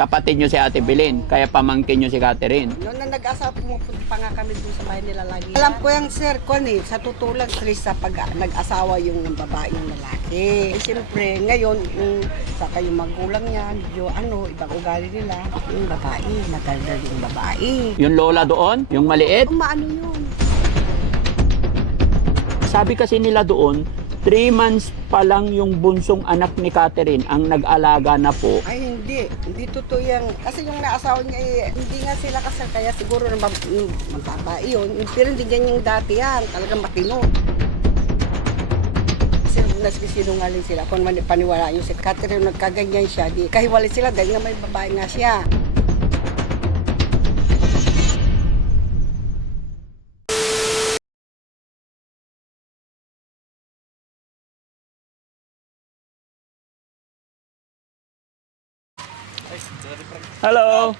Kapatid nyo si Ate Belen, kaya pamangkin nyo si Catherine. Noon na nag-asawa, pumupunta pa nga kami dun sa bahay nila lagi. Alam ko yung sir ko sa tutulan, stress sa pag nag-asawa yung babae yung lalaki. Eh, siyempre, ngayon, saka yung magulang niya, medyo ibang ugali nila. Yung babae, maganda yung babae. Yung lola doon, yung maliit, Maano yun? sabi kasi nila doon, 3 months pa lang yung bunsong anak ni Catherine ang nag-alaga na po. Ay, hindi. Hindi totoo yan. Kasi yung naasawa niya, hindi nga sila kasal. Kaya siguro na magbabae yun. Pero hindi ganyan yung dati yan. Talagang matino. Kasi nagsisinungaling sila. Kung paniwala yung si Catherine nagkaganyan siya, di kahiwalay sila dahil nga may babae nga siya. Hello!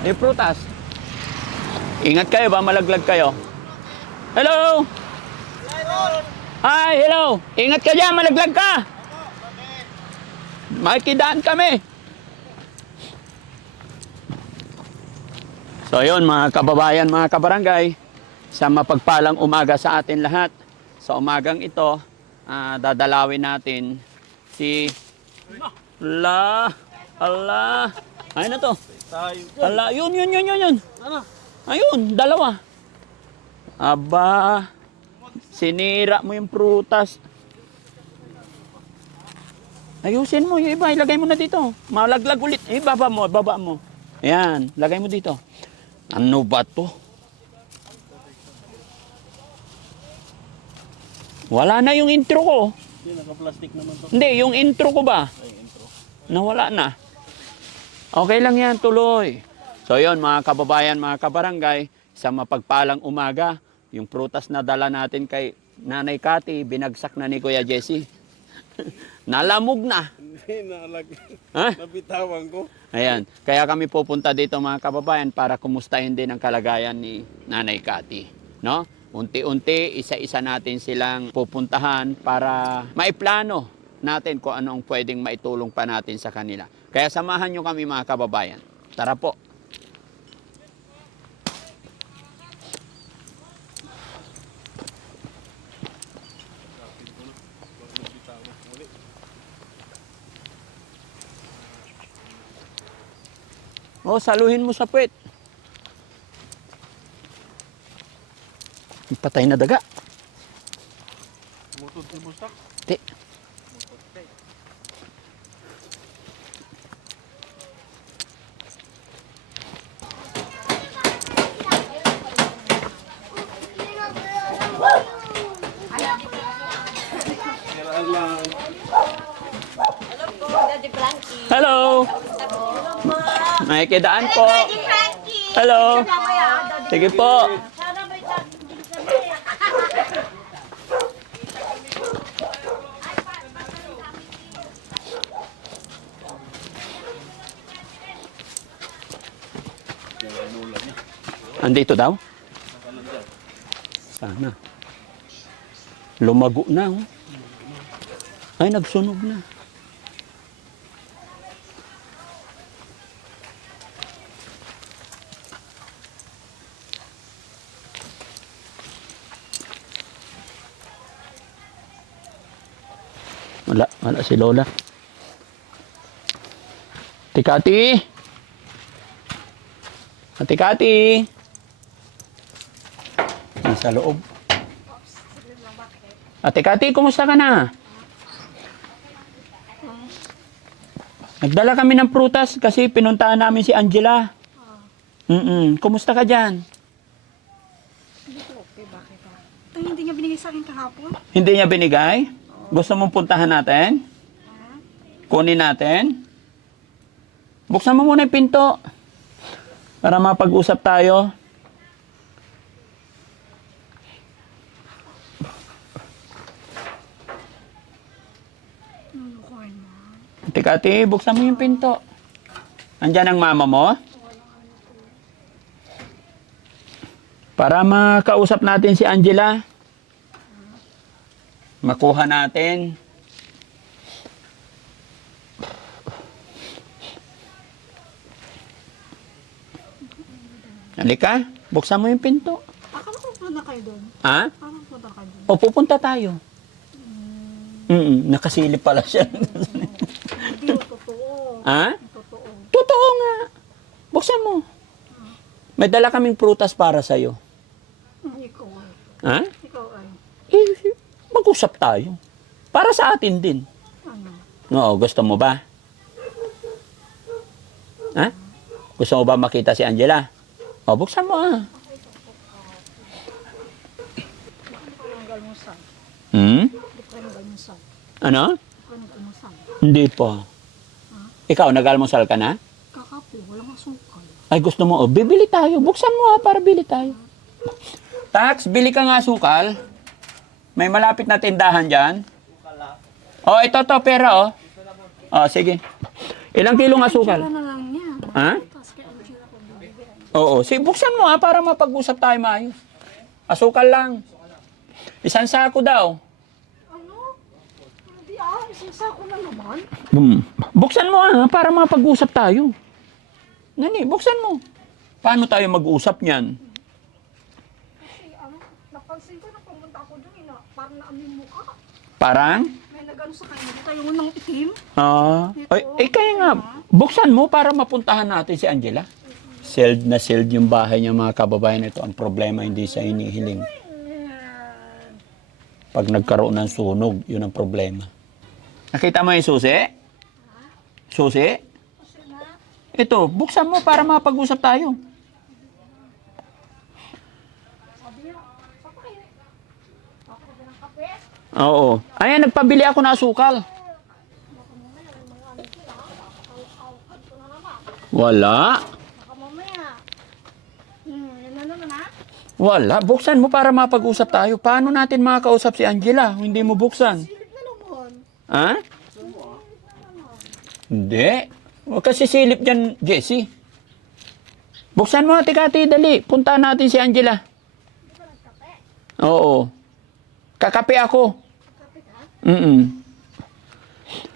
May prutas. Ingat kayo ba, malaglag kayo. Hello! Hi, hello! Ingat ka dyan, malaglag ka! Makikidaan kami. So yun mga kababayan, mga kabarangay, sa mapagpalang umaga sa atin lahat. Sa umagang ito, dadalawin natin si Allah. Ayun na to. Allah, yun. Ayun, dalawa. Aba, sinira mo yung prutas. Ayusin mo yung iba, ilagay mo na dito. Malaglag ulit. Baba mo. Ayan, lagay mo dito. Ano ba to? Wala na yung intro ko. Hindi, naka-plastic naman to. Hindi, yung intro ko ba? Ay, intro. Nawala na. Okay lang yan, tuloy. So yun, mga kababayan, mga kabarangay, sa mapagpalang umaga, yung prutas na dala natin kay Nanay Cathy, binagsak na ni Kuya Jesse. Nalamog na. Hindi, Ha? nabitawan ko. Ayan, kaya kami pupunta dito mga kababayan para kumustahin din ang kalagayan ni Nanay Cathy, no? Unti-unti, isa-isa natin silang pupuntahan para maiplano natin kung anong pwedeng maitulong pa natin sa kanila. Kaya samahan nyo kami mga kababayan. Tara po. O, saluhin mo sa puwet. Patay na daga. Butod ni Bustak. Di. Kiraan lang. Hello po, Daddy Frankie. Hello. May kidaan po. Hello. Sige po. Andito daw? Sana. Lumago na. Oh. Ay, nagsunog na. Wala si Lola. Ate Cathy? Ate Cathy? Nasa loob. Ate Cathy, kumusta ka na? Nagdala kami ng prutas kasi pinuntahan namin si Angela. Kumusta ka dyan? Hindi ko okay, bakit ba? Ay, hindi niya binigay sa akin kahapon. Hindi niya binigay? Gusto mong puntahan natin? Kunin natin? Buksan mo muna yung pinto. Para mapag-usap tayo. Lulukuhin mo. Ate Cathy, buksan mo yung pinto. Andyan ang mama mo? Para makausap natin si Angela. Makuha natin. Halika, buksan mo yung pinto. Akala ko punta kayo doon. Ha? Akala ko punta kayo doon. O, pupunta tayo. Nakasilip pala siya. Hindi mo totoo. Ha? Totoo. Totoo nga. Buksan mo. May dala kaming prutas para sa'yo. Ikaw ay. Ha? Ikaw ay. Mag-usap tayo. Para sa atin din. Ano? Oo, gusto mo ba? Ha? Gusto mo ba makita si Angela? O, buksan mo Hindi ko nag-almusal. Hmm? Hindi ko nag-almusal. Ano? Hindi ko nag-almusal. Hindi pa. Ikaw, nag-almusal ka na? Kakape, walang asukal. Ay, gusto mo, bibili tayo. Buksan mo para bili tayo. Tax, bili ka nga sukal. May malapit na tindahan dyan. Oh, ito to, pera oh. Sige. Ilang kilong asukal? Wala na lang niya. Ha? Tapos kay Angela ko bibigyan. Oo, sige, buksan mo para mapag-usap tayo maayos. Asukal lang. Isang sako daw. Ano? Hindi isang sako na naman. Buksan mo para mapag-usap tayo. Nani, buksan mo. Paano tayo mag-usap niyan? Kasi napansin ko na pumunta ako doon, parang naamin mukha. Parang? May nagano sa kanya, dito yung unang itim. Kaya nga, buksan mo para mapuntahan natin si Angela. Sealed na sealed yung bahay niya, mga kababayan. Ito ang problema, hindi sa inihiling. Pag nagkaroon ng sunog, yun ang problema. Nakita mo yung susi? Susi? Ito, buksan mo para mapag-usap tayo. Oo. Ayan, nagpabili ako ng asukal. Wala. Baka mamaya. Ano na? Wala. Buksan mo para mapag-usap tayo. Paano natin makakausap si Angela? Hindi mo buksan. Silip na naman. Ha? Hindi. Huwag kasi silip dyan, Jessie. Buksan mo, Kati, dali. Puntahan natin si Angela. Oo. Kakape ako. Kapit ha?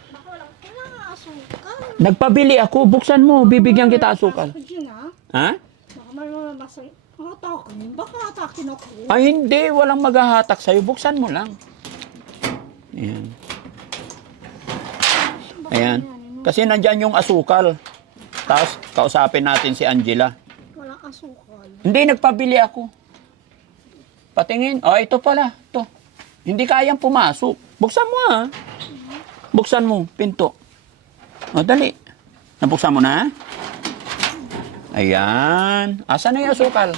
Baka walang kailangan asukal. Nagpabili ako. Buksan mo. Bibigyan kita asukal. Ako dyan ha? Ha? Baka may mamabasa. Atakin. Baka atakin ako. Ay, hindi. Walang maghahatak sa'yo. Buksan mo lang. Ayan. Ayan. Kasi nandyan yung asukal. Tapos, kausapin natin si Angela. Walang asukal. Hindi, nagpabili ako. Patingin. Oh, ito pala. Ito. Hindi kayang pumasok. Buksan mo Buksan mo. Pinto. O, dali. Nabuksan mo na? Ayan. Asan na yung asukal?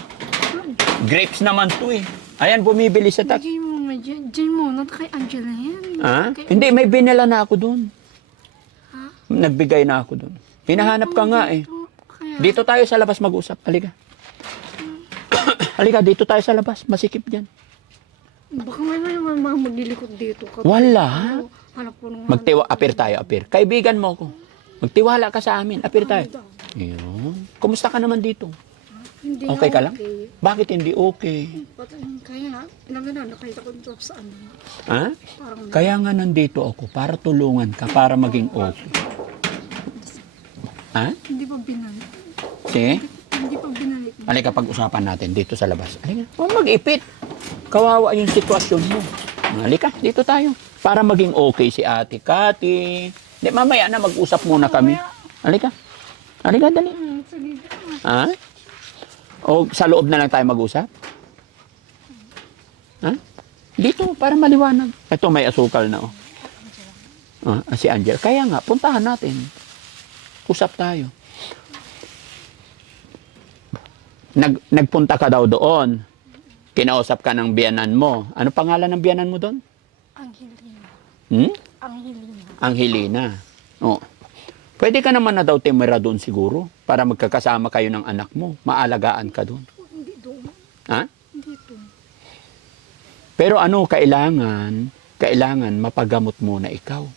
Grapes naman to eh. Ayan, bumibili sa tax. Diyan mo. Not kay Angela yan. Ha? Hindi, may binila na ako doon. Ha? Nagbigay na ako doon. Hinahanap ka nga eh. Kaya, Dito tayo sa labas mag-usap. Halika. Halika, dito tayo sa labas. Masikip dyan. baka may mga maglilikot dito. Wala. Hanap po nung Apir tayo, apir. Kaibigan mo ko. Magtiwala ka sa amin. Apir tayo. Ayun. Kumusta ka naman dito? Hindi Okay ka nga lang? Bakit hindi okay? Kaya nga, ilang na nakita ko dito sa ano. Ha? Parang Kaya nga nandito ako para tulungan ka, para maging okay. Ha? hindi pa binalik. Sige. Hindi pa binalik. Halika, pag-usapan natin dito sa labas. Halika. Huwag mag-ipit. Kawawa yung sitwasyon mo. Halika, dito tayo. Para maging okay si Ate Kati. Hindi, mamaya na mag-usap muna kami. Halika. Halika, dali. Sige. Ha? O sa loob na lang tayo mag-usap? Ha? Dito, para maliwanag. Ito, may asukal na, si Angela. Kaya nga, puntahan natin. Usap tayo. Nagpunta ka daw doon. Kinausap ka ng biyanan mo. Ano pangalan ng biyanan mo doon? Angelina. Hmm? Angelina. Angelina. Oh. Pwede ka naman na daw timira doon siguro para magkakasama kayo ng anak mo. Maalagaan ka doon. Hindi doon. Ha? Hindi doon. Pero ano, kailangan mapagamot muna ikaw.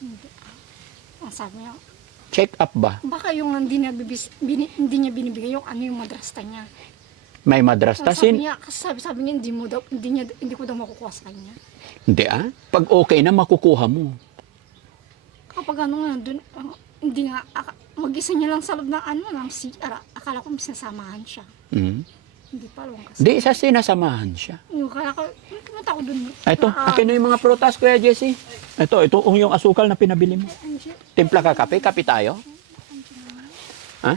Hindi. Ang sabi niya, Check up ba? Baka yung hindi niya binibigay yung ano yung madrasta niya. May madrasta? Sabi niya, kasi sabi niya, hindi ko daw makukuha sa kanya. Hindi Pag okay na, makukuha mo. Kapag ano nga, dun, hindi nga, mag-isa niya lang sa loob ng ano, ng CR. Akala ko sinasamahan siya. Mm. Hindi pa lang kasi. Di, sa sinasamahan siya. Yung akala ko, pumunta ko dun. Ito, akin na yung mga prutas, Kuya Jesse. Ito yung asukal na pinabili mo. Timpla ka kape? Kape tayo? Ha?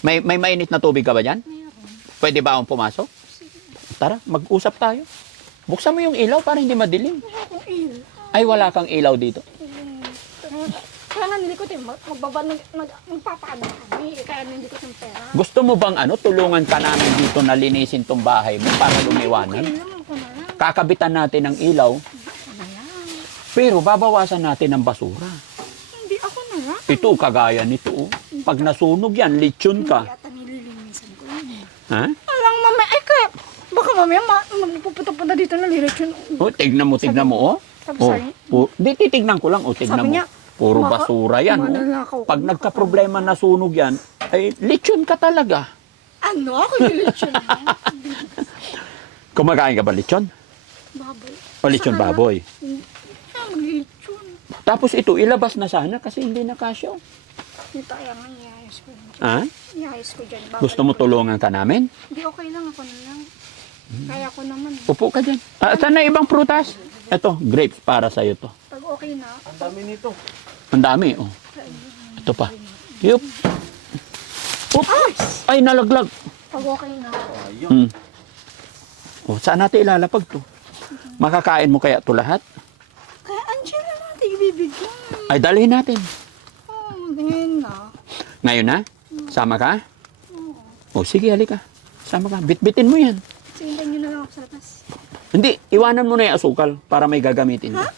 May mainit na tubig ka ba dyan? Pwede ba akong pumasok? Tara, mag-usap tayo. Buksan mo yung ilaw para hindi madilim. Wala akong ilaw. Ay, wala kang ilaw dito. Kaya nga nilikot eh, magpapaano kami, kaya nilikot yung pera. Gusto mo bang tulungan ka namin dito na linisin tong bahay mo para lumiwanag? Kailangan ko na lang. Kakabitan natin ng ilaw, Ako na lang. pero babawasan natin ng basura. Hindi, ako na lang. Ito, kagaya nito. Pag nasunog yan, lechon ka. Hindi ata nililinisan ko yun. Ha? Alang mamaya, ay kaya, baka mamaya magpupunta dito na liritsyon. O, tignan mo, Sabi Oh, sa'yo, di titignan ko lang, tignan Sabi mo. niya, Puro baka basura yan. mananakaw ka. Pag nagka-problema na sunog yan, ay lechon ka talaga. ano? Ako liritsyon mo? Kumakain ka ba lechon? Baboy. O lechon Sana. baboy? Maglilitsyon. Tapos ito, ilabas na sana kasi hindi na kasya. Ito, ayan nga, iayos ko dyan. Ha? Iayos ko dyan. Babalik Gusto mo ko. tulungan ka namin? Hindi, okay lang ako na lang. Kaya ko naman. Upo ka dyan. Saan na ibang prutas? Ito, grapes para sa'yo to. Pag okay na, Ang dami nito. Ang dami, oh. Ito pa. Yup. Oop. Ay, nalaglag. pag okay na. Hmm. Oh, saan natin ilalapag to? Makakain mo kaya to lahat? Kaya Angela natin ibibigyan. Ay, dalhin natin. Ngayon na. Ngayon na? Sama ka? O, sige, halika. Sama ka. Bitbitin mo yan. Sintayin nyo na lang ako sa labas. Hindi, iwanan mo na yung asukal para may gagamitin ka.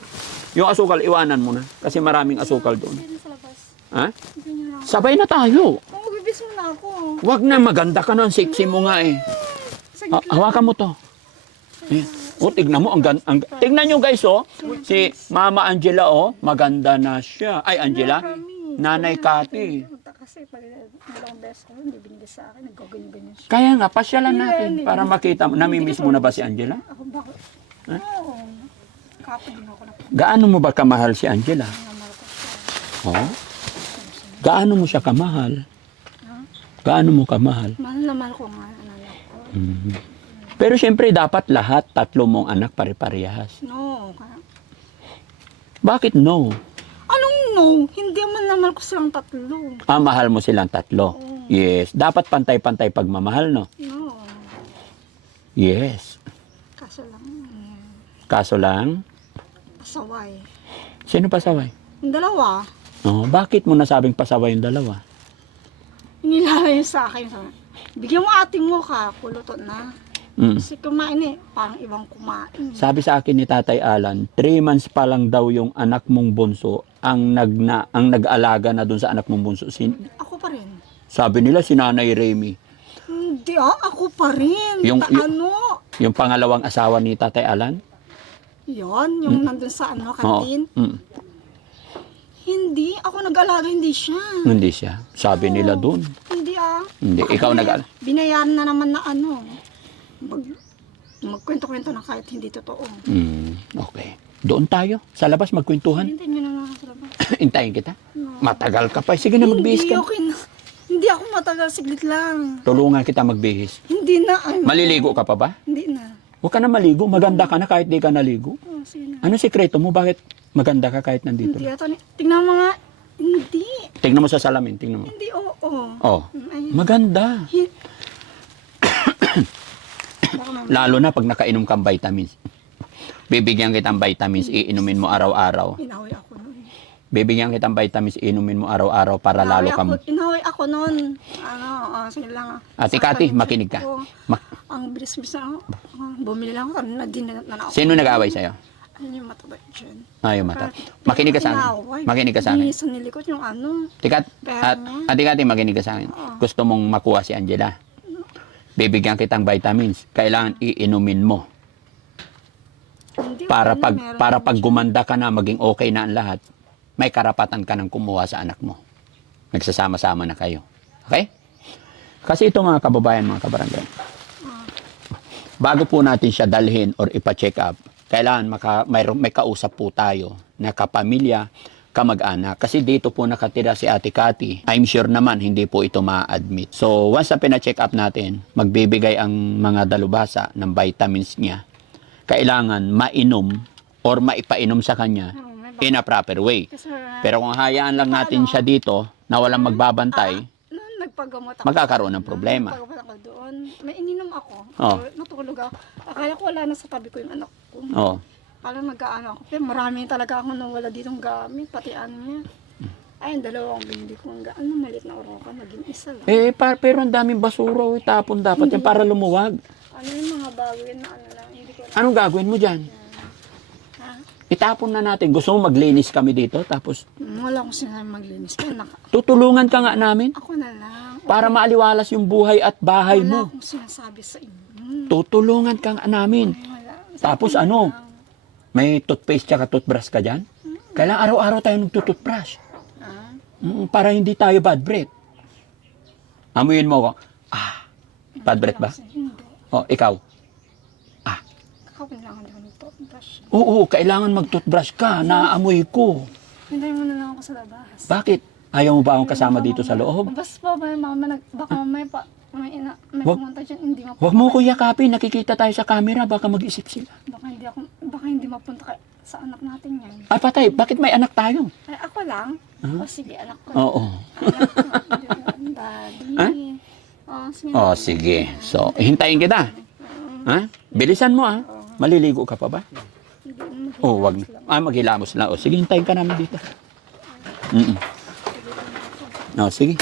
Yung asukal, iwanan mo na. Kasi maraming asukal doon. Sintayin sa labas. Ha? Sintayin nyo na ako. Sabay na tayo. Magbibis mo na ako. Wag na, maganda ka na. Ang sexy mo nga eh. Saglit lang. Hawakan mo to. Eh. O, tignan mo. Tignan nyo guys, oh. Si Mama Angela, oh. Maganda na siya. Ay, Angela. Nanay Kati. Kasi pag dalawang beses ko, hindi binigay sa akin. Nagkaganyan-ganyan siya. Kaya nga, pasyalan natin para makita mo. Namimiss mo na ba si Angela? Ako bakit? Oo. Kapo din ako na Gaano mo ba kamahal si Angela? pangamal ko siya. Oh? Gaano mo siya kamahal? Gaano mo kamahal? Mahal na mahal ko nga ang anak ko. Mhm. Pero siyempre dapat lahat, tatlo mong anak pare-parehas. No. Kaya, Bakit no? anong no? Hindi man na mahal ko silang tatlo. Mahal mo silang tatlo. Yes. Dapat pantay-pantay pagmamahal, no? No. Yes. Kaso lang, Kaso lang, pasaway. sino pasaway? Yung dalawa, Oh, bakit mo nasabing pasaway yung dalawa? inilalay sa akin. Bigyan mo ating mo ka, kuluto na. Mm. Kasi kumain eh, parang ibang kumain. Sabi sa akin ni Tatay Alan, 3 months pa lang daw yung anak mong bunso ang nag-alaga na dun sa anak mong bunso. Ako pa rin. Sabi nila si Nanay Remy, Hindi ako pa rin. Yung- Ano? yung pangalawang asawa ni Tatay Alan. Yon, yung nandun sa ano, kantin. Mm. Hindi, ako nag-alaga, hindi siya. Hindi siya. Sabi nila dun. Hindi ah. Hindi, Baka ikaw binay- Binayaran na naman na ano. Magkwento-kwento na kahit hindi totoo. Okay. Doon tayo. Sa labas magkwentuhan. Hintayin nyo na lang ako sa labas. Hintayin kita. No. Matagal ka pa. Sige na, magbihis Hindi, ka. okay na. Hindi ako matagal, siglit lang. Tulungan kita magbihis. Hindi na, ano. Maliligo ka pa ba? Hindi na. Huwag ka na maligo. Maganda ka na kahit di ka naligo. Oh, sige na. Ano sikreto mo? Bakit maganda ka kahit nandito? Hindi ata. Tingnan mo nga. Hindi. Tingnan mo sa salamin. Tingnan mo. Hindi, oo. Oh, Ay, maganda. baka mamaya. Lalo na pag nakainom kang vitamins. Bibigyan kitang vitamins, iinumin mo araw-araw. Inaway ako noon. Bibigyan kitang vitamins, iinumin mo araw-araw para lalo kang... Inaway ako noon. Ano, sige lang. Ate Kati, makinig ka. Ang bilis-bilis na ako. Bumili lang ako. Na din na ako. Sino nag-aaway sa'yo? Ano yung mataba dyan? Ayaw mata. Makinig ka sa akin. Inaway. Makinig ka sa akin. Sa nilikot yung ano. Tikat, Ate Kati, makinig ka sa akin. Gusto mong makuha si Angela. Bibigyan kitang vitamins. Kailangan iinumin mo. Hindi, Para wala, pag meron para naman pag siya. gumanda ka na, maging okay na ang lahat, may karapatan ka ng kumuha sa anak mo. Nagsasama-sama na kayo. Okay? Kasi ito mga kababayan, mga kabarangay, bago po natin siya dalhin or ipa-check up, kailangan may kausap po tayo na kapamilya, kamag-anak. Kasi dito po nakatira si Ate Cathy. I'm sure naman hindi po ito ma-admit. So once na pina-check up natin, magbibigay ang mga dalubhasa ng vitamins niya. Kailangan mainom or maipainom sa kanya in a proper way. Kasi, Pero kung hayaan lang natin siya dito na walang magbabantay, noon nagpagamot ako. magkakaroon ng problema. Nagpagamot ako doon. May ininom ako. Oh. Natulog ako. Akala ko wala na sa tabi ko yung anak ko. Oh. Akala nag-aano ako. Pero marami talaga ako nawala ditong gamit. Pati ano niya. Ay, ang dalawang bindi ko. Ano, malit na oroka. Naging isa lang. Pero ang daming basura, itapon dapat yan para lumuwag. Ano yung mga bagay na ano lang. Hindi ko na. Anong gagawin mo dyan? Ha? Itapon na natin. Gusto mo maglinis kami dito? Tapos Wala akong sinabi maglinis. Kaya tutulungan ka nga namin ako na lang. para maaliwalas yung buhay at bahay Wala mo. akong sinasabi sa inyo. Tutulungan ka nga namin. Wala. Tapos Sabi ano? na lang. May toothpaste tsaka toothbrush ka dyan? Kailangan araw-araw tayo nagtutoothbrush. Ah, Para hindi tayo bad breath. Amuyin mo ako. Bad breath ba? kasi hindi. O, ikaw? Kakawin lang ako ng toothbrush. Oo, kailangan mag-toothbrush ka. Naamoy ko. Hindi mo na lang ako sa labas. Bakit? Ayaw mo ba akong kasama dito sa loob? Basta pa, may mama, baka may Wag- pumunta dyan, hindi mapunta. Huwag mo ko yakapin. Nakikita tayo sa camera. Baka mag-isip sila. Baka hindi mapunta sa anak natin yan. Ay, patay. Bakit may anak tayo? Ay, ako lang? Huh? O sige, anak ko. Oo. Anak ko, daddy. Ha? Oh, sige. Oh, sige. So, hintayin kita. Ha? Bilisan mo, ha? Maliligo ka pa ba? Oh, wag. Maghilamos lang. Oh, sige, hintayin ka namin dito. Oh, sige.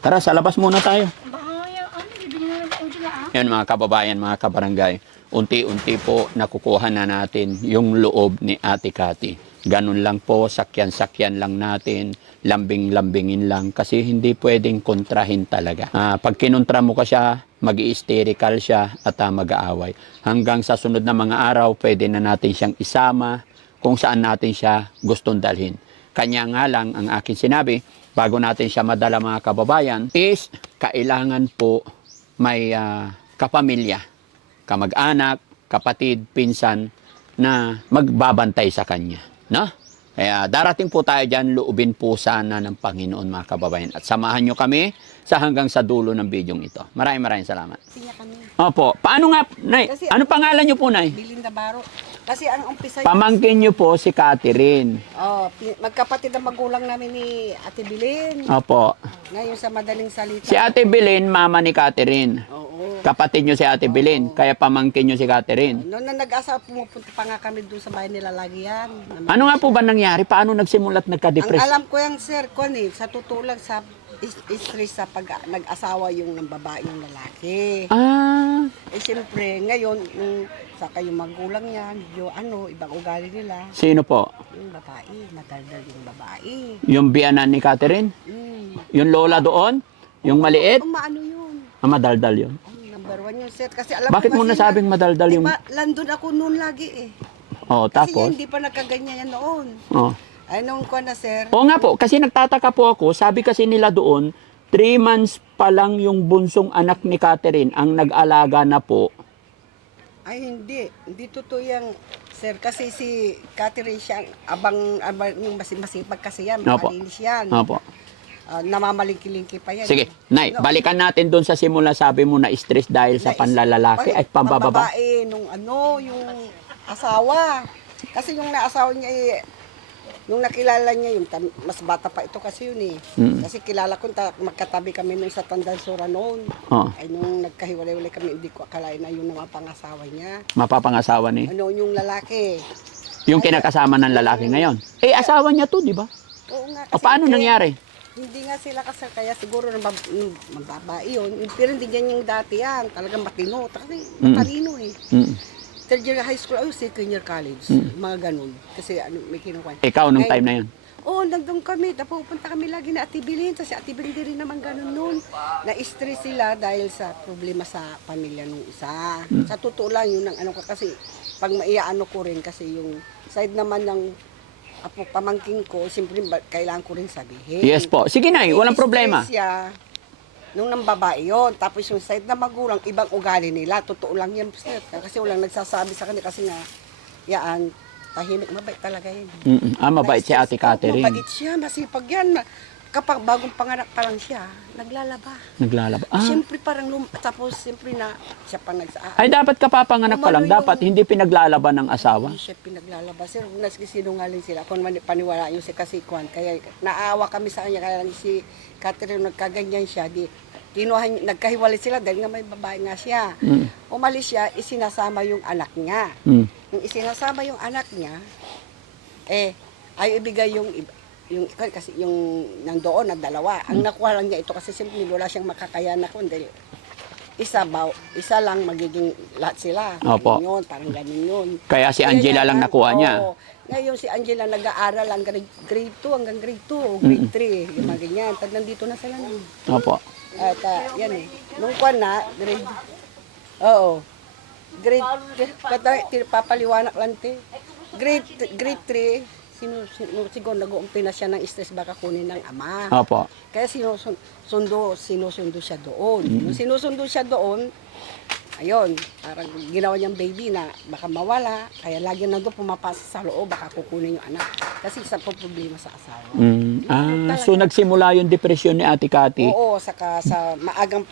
Tara, sa labas muna tayo. Baka bibigyan na lang ako dila, Yan mga kababayan, mga kabarangay. Unti-unti po nakukuha na natin yung loob ni Ate Cathy. Ganun lang po, sakyan-sakyan lang natin, lambing-lambingin lang kasi hindi pwedeng kontrahin talaga. Pag kinontra mo ka siya, mag-i-hysterical siya at mag-aaway. Hanggang sa sunod na mga araw, pwede na natin siyang isama kung saan natin siya gustong dalhin. Kanya nga lang ang akin sinabi, bago natin siya madala mga kababayan, is kailangan po may kapamilya, kamag-anak, kapatid, pinsan na magbabantay sa kanya. No? Kaya darating po tayo dyan, loobin po sana ng Panginoon mga kababayan. At samahan nyo kami sa hanggang sa dulo ng bidyong ito. Maraming salamat. Siya kami. Opo. Paano nga, Nay? Kasi- Ano pangalan nyo po, Nay? Bilinda Baro. Kasi ang umpisa Pamangkin nyo po si Catherine. magkapatid ang magulang namin ni Ate Bilin. Opo. Ngayon sa madaling salita. Si Ate Bilin, mama ni Catherine. Oo. Kapatid nyo si Ate Bilin, kaya pamangkin nyo si Catherine. Noon na nag-asa, pumupunta pa nga kami doon sa bahay nila lagi yan. Ano nga po ba nangyari? Paano nagsimulat Ang nagka-depress? alam ko yung sir, sa totoo lang sa stress sa pag nag-asawa yung ng babae yung lalaki. Siyempre, ngayon, saka yung magulang niya, ibang ugali nila. Sino po? Yung babae, mataldal yung babae. Yung biyanan ni Catherine? Yung lola doon? Yung maliit? Maano yun? Madaldal yun. Number one yun, sir. Kasi alam Bakit ko mo kasi nasabing madaldal yung... Landon ako noon lagi eh. Oh, Kasi tapos? hindi pa nagkaganyan yan noon. Oh. Ay, nung ko na, sir. Oo nga po, kasi nagtataka po ako, sabi kasi nila doon, 3 months pa lang yung bunsong anak ni Catherine ang nag-alaga na po. Ay, hindi. Hindi totoo yan, sir. Kasi si Catherine siya, abang yung masipag kasi yan. Opo. Malinis yan. Opo. Namamalingki-lingki pa yan. Sige, Nay, balikan natin doon sa simula, sabi mo na stress dahil sa panlalalaki at pambababa. Pambabae, yung asawa. Kasi yung naasawa niya nung nakilala niya yun, mas bata pa ito kasi yun eh. Kasi kilala ko, magkatabi kami nung sa Tandansura noon. Oh. Ay nung nagkahiwalay-walay kami, hindi ko akalain na yun ang pangasawa niya. Mapapangasawa ni. Yung lalaki. Yung kinakasama ng lalaki ngayon. Asawa niya to, di ba? Oo nga. O paano nangyari? Hindi nga sila kasal, kaya siguro mababae yun. Pero hindi ganyan yung dati yan. Talagang matino. Kasi matalino eh. Third year high school, second year college. Mga ganun. Kasi may kinukuha. Ikaw nung time na yun? Oo, nandun kami. Pupunta kami lagi na Ate Bilin. Kasi Ate Bilin din rin naman ganun nun. Na-stress sila dahil sa problema sa pamilya nung isa. Sa totoo lang yun ang kasi pag maiaano ko rin kasi yung side naman ng apo pamangking ko, siyempre kailangan ko rin sabihin. Yes po. Sige, Nay, walang problema. Siya, nung nang babae yun. Tapos yung side na magulang, ibang ugali nila. Totoo lang yan, sir. Kasi walang nagsasabi sa kanila kasi nga, yaan, tahimik, mabait talaga yan. Mabait si Ate Catherine. Mabait siya, masipag yan. Kapag bagong panganak pa lang siya, naglalaba. Naglalaba. Siyempre parang, tapos siyempre na, siya pa Ay, dapat kapapanganak pa lang. Umano yung- Dapat hindi pinaglalaban ng asawa. Hindi siya pinaglalaba. Sir, nagsisinungaling sila. Kung paniwala yung si Kasikuan. Kaya naawa kami sa kanya. Kaya lang si Catherine nagkaganyan siya. Nagkahiwalay sila dahil nga may babae nga siya. Umalis siya, isinasama yung anak niya. Yung isinasama yung anak niya, ayaw ibigay yung kasi yung nandoon na dalawa. Ang nakuha lang niya ito kasi siyempre wala siyang makakayanan kundi isa lang magiging lahat sila. Opo. Ganun yun, parang ganun yun. Kaya si Angela lang nakuha niya. Oo. Ngayon si Angela nag-aaral hanggang grade 2 hanggang grade 2 o grade 3. Yung mga ganyan. Pag nandito na sila nun. Opo. At yan eh. Nung kwan na, grade, oo. Grade, papaliwanag lang te. Grade 3, siguro nag-uumpi na siya ng stress baka kunin ng ama. Opo. Kaya sinusundo siya doon. Nung sinusundo siya doon, ayun, parang ginawa niyang baby na baka mawala, kaya lagi nandun pumapasok sa loob, baka kukunin yung anak. Kasi isa po problema sa asawa. So nagsimula yung depresyon ni Ate Cathy. Oo, saka sa maagang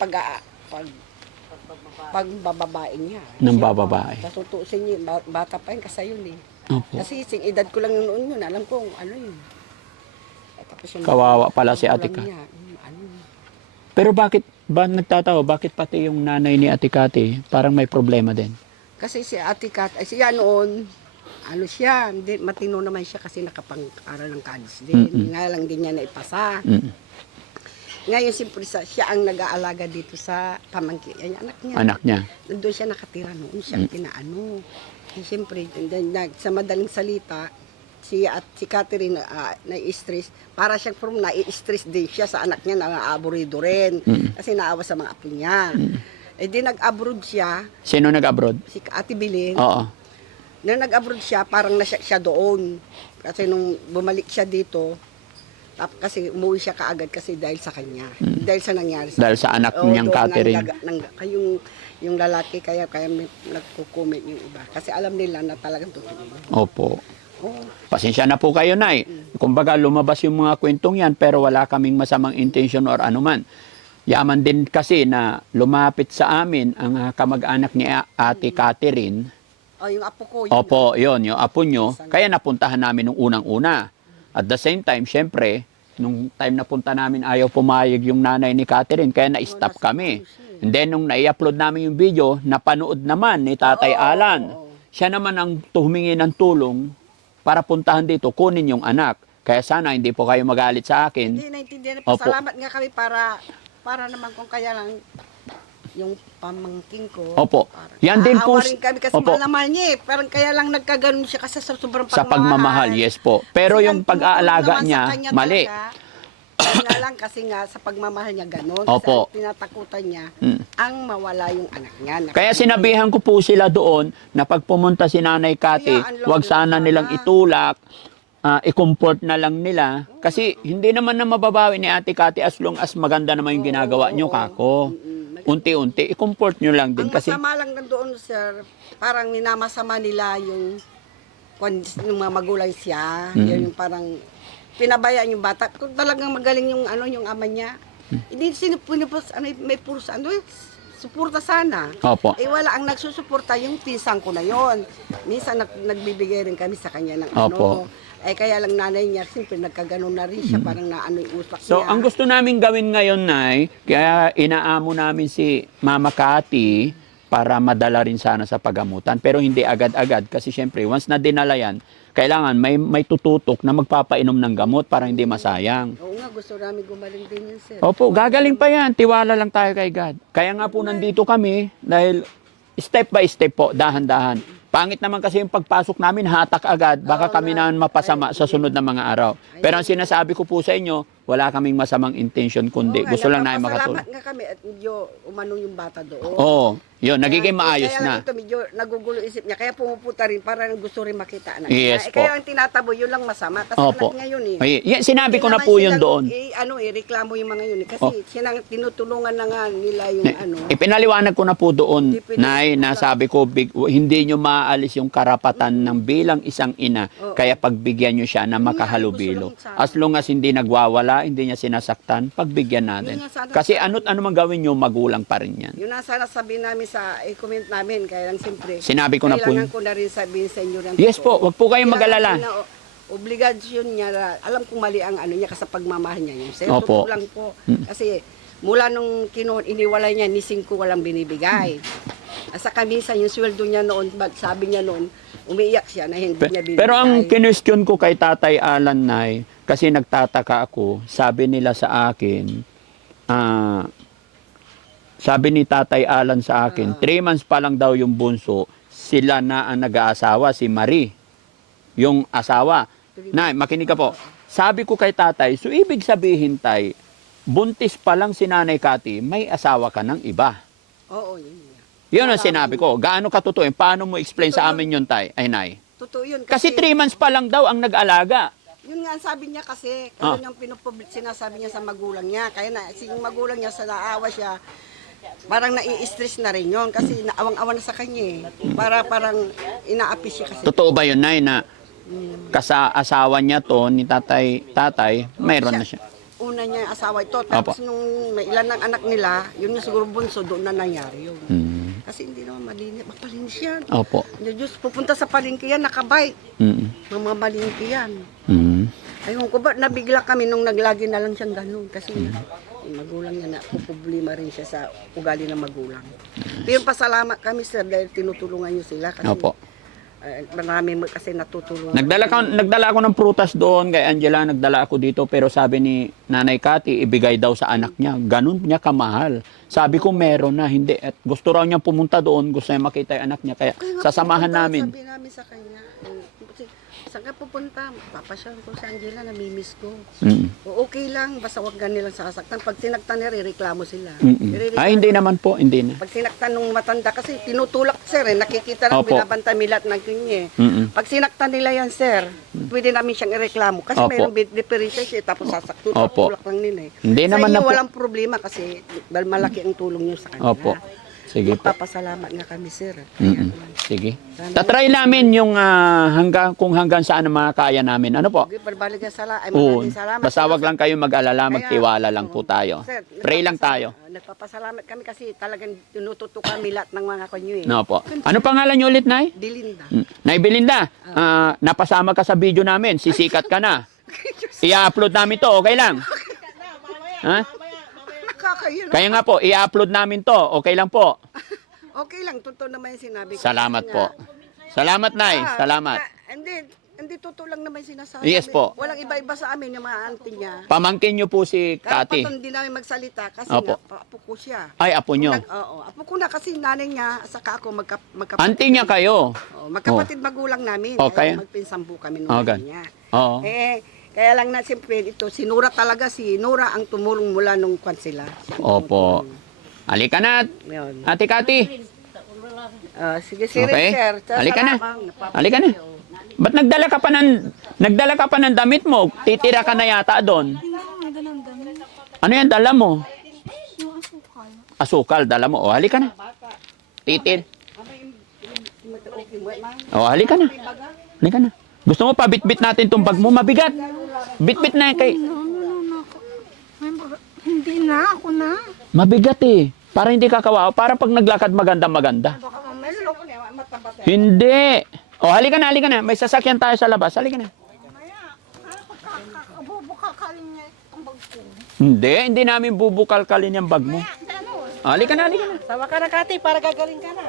pagbababae niya. Ng bababae. Tatutusin niya, bata pa yun kasi yun eh. Opo. Kasi sing edad ko lang noon yun, alam ko ano yun. Tapos yung Kawawa pala si Ate magulang Cathy. niya, ano. Pero bakit ba nagtatawa? Bakit pati yung nanay ni Ate Cathy parang may problema din? Kasi si Ate Kat, ay siya noon, ano siya, hindi, matino naman siya kasi nakapang-aral ng college din. Nga lang din niya naipasa. Ngayon, siyempre siya ang nag-aalaga dito sa pamangkin, ay, anak niya. Anak niya. Nandun siya nakatira noon, siya ang pinaano. Siyempre, sa madaling salita, si Catherine na-stress, para siyang na-stress din siya sa anak niya, na-aburido rin. Kasi naawa sa mga apo niya. Di nag-abroad siya, Sino nag-abroad? si Ate Bilin. Oo. Nung nag-abroad siya, parang siya doon. Kasi nung bumalik siya dito, kasi umuwi siya kaagad kasi dahil sa kanya. Dahil sa nangyari Dahil sa anak niyang doon Catherine. Yung lalaki, kaya may nagko-comment yung iba. Kasi alam nila na talagang totoo. Opo. Oh, Pasensya na po kayo, Nay. Kumbaga, lumabas yung mga kwentong yan, pero wala kaming masamang intention or anuman. Yaman din kasi na lumapit sa amin ang kamag-anak ni Ate Catherine. yung apo ko. Opo, yun, yung apo nyo. Kaya napuntahan namin nung unang-una. At the same time, syempre, nung time na punta namin, ayaw pumayag yung nanay ni Catherine, kaya na-stop kami. And then, nung nai-upload namin yung video, napanood naman ni Tatay Alan. Siya naman ang humingi ng tulong para puntahan dito, kunin yung anak. Kaya sana hindi po kayo magalit sa akin. Hindi, naintindihan na. Opo. Salamat nga kami para naman kung kaya lang yung pamangking ko. Opo. Parang Yan din po. naawa rin kami kasi Opo. mahal na mahal niya eh. Parang kaya lang nagkaganon siya kasi sa sobrang Sa pagmamahal, yes po. Pero Kasi yung ang tumutulong pag-aalaga naman sa niya, kanya mali. talaga, yun nga lang kasi nga sa pagmamahal niya ganon. Opo. Kasi ang tinatakutan niya, ang mawala yung anak niya. Kaya sinabihan ko po sila doon na pag pumunta si Nanay Cathy, Kaya, ang wag lord sana sana. nilang itulak, i-comfort na lang nila. Kasi hindi naman na mababawi ni Ate Cathy as long as maganda naman yung ginagawa nyo, kako. Unti-unti, i-comfort nyo lang din. Ang Kasi masama lang nandoon, sir, parang minamasama nila yung mga magulang siya. Yung parang pinabayaan yung bata. Kung talagang magaling yung yung ama niya, hindi sinupus, may puros, suporta sana. Opo. Wala ang nagsusuporta yung pinsan ko na yon. Minsan nagbibigay rin kami sa kanya ng Opo. kaya lang nanay niya, siyempre nagkaganon na rin siya, parang yung utak So, niya. ang gusto namin gawin ngayon, Nay, kaya inaamo namin si Mama Cathy para madala rin sana sa pagamutan. Pero hindi agad-agad kasi syempre, once na dinala yan, kailangan may tututok na magpapainom ng gamot para hindi masayang. Oo nga, gusto namin gumaling din yun, sir. Opo, gagaling pa yan. Tiwala lang tayo kay God. Kaya nga po nandito kami dahil step by step po, dahan-dahan. Pangit naman kasi yung pagpasok namin, hatak agad. Baka kami naman mapasama sa sunod na mga araw. Pero ang sinasabi ko po sa inyo, wala kaming masamang intention, kundi Oo nga, gusto lang namin makatulong. nagpapasalamat nga kami at medyo umano yung bata doon. Oo, yun, nagiging Kaya- maayos kaya na. lang ito medyo nagugulo isip niya. Kaya pumupunta rin para gusto rin makita anak Yes niya. po. Kaya ang tinatabo, yun lang masama. Kasi Opo. anak niya yun eh. Ay, yan, sinabi ko Hindi na naman po yun silang doon. reklamo yung mga yun eh. Kasi Oh. sinang tinutulungan na nga nila yung Ipinaliwanag ko na po doon, Hindi pwede- Nay, nasabi ko, hindi nyo maaalis yung karapatan ng bilang isang ina, Oo. kaya pagbigyan nyo siya na Yun nga, makahalubilo. gusto lang sana. As long as hindi nagwawala, hindi niya sinasaktan, pagbigyan natin. Yun nga sana- Kasi ano't ano man gawin nyo, magulang pa rin yan. Yun ang sana sabihin namin sa comment namin. Kaya lang siyempre, Sinabi ko na po kailangan yun. ko na rin sabihin sa inyo ng Yes totoo. po, wag po kayong mag-alala. Kailangan ko na obligasyon niya, alam kong mali ang ano niya kasi pagmamahal niya yun. Sir, Opo. totoo lang po. Kasi mula nung iniwalay niya, ni 5 walang binibigay. Asa minsan yung sweldo niya noon, sabi niya noon, umiiyak siya na hindi niya binibigay. Pero ang kinwestiyon ko kay Tatay Alan, Nay, kasi nagtataka ako, sabi nila sa akin, sabi ni Tatay Alan sa akin, 3 months pa lang daw yung bunso, sila na ang nag-aasawa, si Marie, yung asawa. Nay, makinig ka po. Sabi ko kay Tatay, so ibig sabihin, Tay, buntis pa lang si Nanay Cathy, may asawa ka ng iba. Oo, yun. Yun ang sinabi ko. Gaano katotoo yun? Paano mo explain sa amin yun, Tay? Ay, Nay. Totoo yun. Kasi 3 months pa lang daw ang nag-alaga. Yun nga ang sabi niya kasi, kaya niyang sinasabi niya sa magulang niya. Kaya na, yung magulang niya sa naawa siya, parang nai-stress na rin yun kasi naawang-awa na sa kanya eh. Parang inaapi siya kasi. Totoo ba yun, Nay, na asawa niya to ni tatay, mayroon na siya? Una niya asawa ito, tapos nung may ilan ng anak nila, yun yung siguro bunso, doon na nangyari yun. Kasi hindi naman malinis, mapalinis yan. Opo. Diyos, pupunta sa palengke yan, nakabay. Mga malingki yan. Ayun ko ba, nabigla kami nung naglagi na lang siyang ganun. Kasi yung magulang niya na problema rin siya sa ugali ng magulang. Pero pasalamat kami sir dahil tinutulungan niyo sila. Kasi Opo. marami kasi natutulungan. Nagdala ako ng prutas doon kay Angela, nagdala ako dito, pero sabi ni Nanay Cathy, ibigay daw sa anak niya. Ganun niya kamahal. Sabi ko meron na, hindi. At gusto raw niya pumunta doon, gusto niya makita yung anak niya. Kaya sasamahan namin. Sabi namin sa kanya, saan ka pupunta? Papasyal ko sa Angela, namimiss ko. O okay lang, basta wag nilang sasaktan. Pag sinaktan nila, reklamo sila. Ay, hindi naman po, hindi na. Pag sinaktan nung matanda, kasi tinutulak sir, nakikita lang, Opo. binabanta milat ng kanya. Pag sinaktan nila yan sir, pwede namin siyang ireklamo. Kasi Opo. mayroong diferensya siya, tapos sasaktan, Opo. tutulak lang nila eh. Hindi Sa naman inyo, na po. walang problema kasi malaki ang tulong niyo sa kanila. Opo. Sige po. Magpapasalamat nga kami sir. Sige. Tatry namin yung kung hanggang saan ang makakaya namin. Ano po? Okay, pagbalik na Oo. maraming salamat. Basta wag lang kayo mag-alala, magtiwala lang po tayo. Sir, Pray lang tayo. Nagpapasalamat kami kasi talagang tinututo kami lahat ng mga kanyo eh. No po. Ano pangalan niyo ulit, Nay? Dilinda. Nay Belinda, napasama ka sa video namin. Sisikat ka na. I-upload namin to. Okay lang? Ha? Nakakaya na. Kaya nga po, i-upload namin to. Okay lang po. Okay lang, totoo naman yung sinabi ko. Salamat Kasi po. nga, Salamat, Nay. Salamat. Hindi totoo lang naman yung sinasabi. Yes po. Walang iba-iba sa amin yung mga auntie niya. Pamangkin niyo po si Kaya Cathy. hindi namin magsalita kasi Opo. nga, apo ko siya. Ay, apo niyo. Oo, apo ko na kasi nanay niya, saka ako magkapatid. Auntie niya kayo. Magkapatid magulang namin. Oh, Kaya kaya? magpinsambu kami Oh, nung gan. niya. Oo. Kaya lang na siyempre ito, si Nora talaga, si Nora ang tumulong mula nung kwan sila. Siya ang Opo. tumulong. Halika na, Yun. Ate Cathy. Sige, sir. Okay. Sir. Halika na. Salamat. Halika na. Ba't nagdala ka pa ng damit mo? Titira ka na yata doon. Ano yan dala mo? Yung asukal. Asukal dala mo. O, halika na. Titir. O, halika na. Halika na. Gusto mo pa bitbit natin tong bag mo? Mabigat. Bitbit na kay... Hindi na, ako na. Mabigat eh. Para hindi ka kawawa. Para pag naglakad maganda-maganda. Baka mamaya loko niya, matabat. Hindi. O, halika na, halika na. May sasakyan tayo sa labas. Halika na. Mamaya, bubukakalin niya ang bag ko. Hindi namin bubukal-kalin yung bag mo. Halika na, halika na. Tawa ka na, Kati, para gagaling ka na.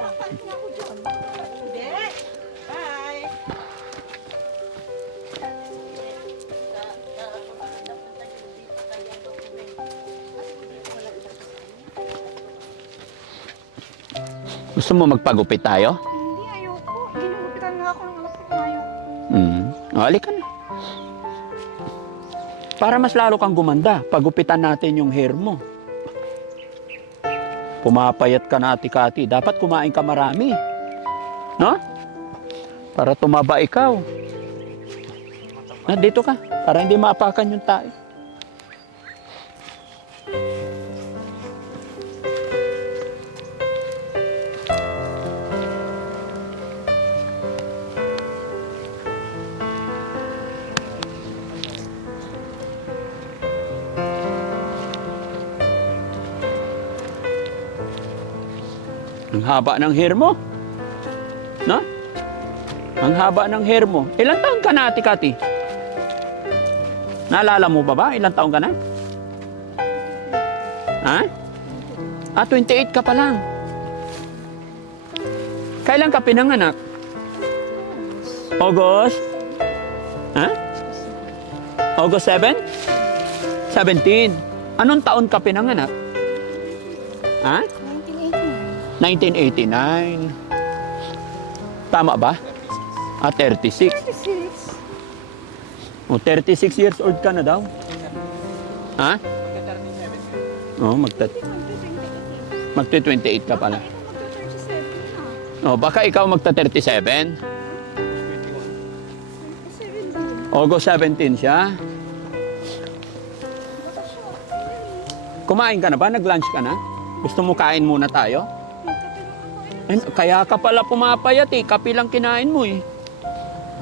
Hindi. Bye. Gusto mo magpagupit tayo? Hindi, ayoko. Ginugupitan nga ako ng anak ko. Ayoko. O, halika na. Para mas lalo kang gumanda, pagupitan natin yung hair mo. Pumapayat ka na, Ate Cathy. Dapat kumain ka marami. No? Para tumaba ikaw. Dito ka, para hindi maapakan yung tae. Ang haba ng hair mo. No? Ang haba ng hair mo. Ilang taon ka na, Ate Cathy? Naalala mo ba? Ilang taon ka na? Ha? 28 ka pa lang. Kailan ka pinanganak? August? Ha? August 7? 17. Anong taon ka pinanganak? Ha? 1989. Tama ba? 36. 36. O, 36 years old ka na daw. Ha? Magte-28 ka pala. O, baka ikaw magta-37. August 17 siya. Kumain ka na ba? Nag-lunch ka na? Gusto mo kain muna tayo? Kaya ka pala pumapayat eh. Kape lang kinain mo eh.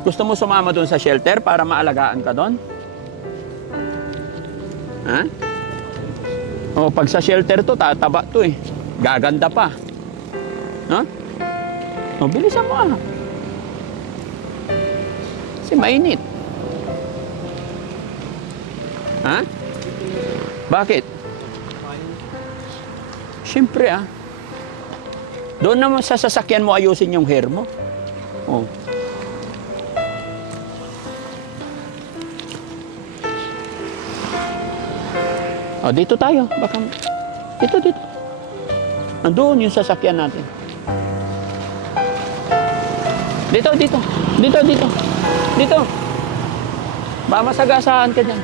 Gusto mo sumama doon sa shelter para maalagaan ka doon? Ha? O, pag sa shelter to, tataba to eh. Gaganda pa. Ha? O, bilisan mo ah. Kasi mainit. Ha? Bakit? Siyempre ah. Doon naman sa sasakyan mo ayusin yung hair mo. Oh. Oh, dito tayo. Baka dito. Andoon yung sasakyan natin. Dito. Baka masagasaan ka dyan.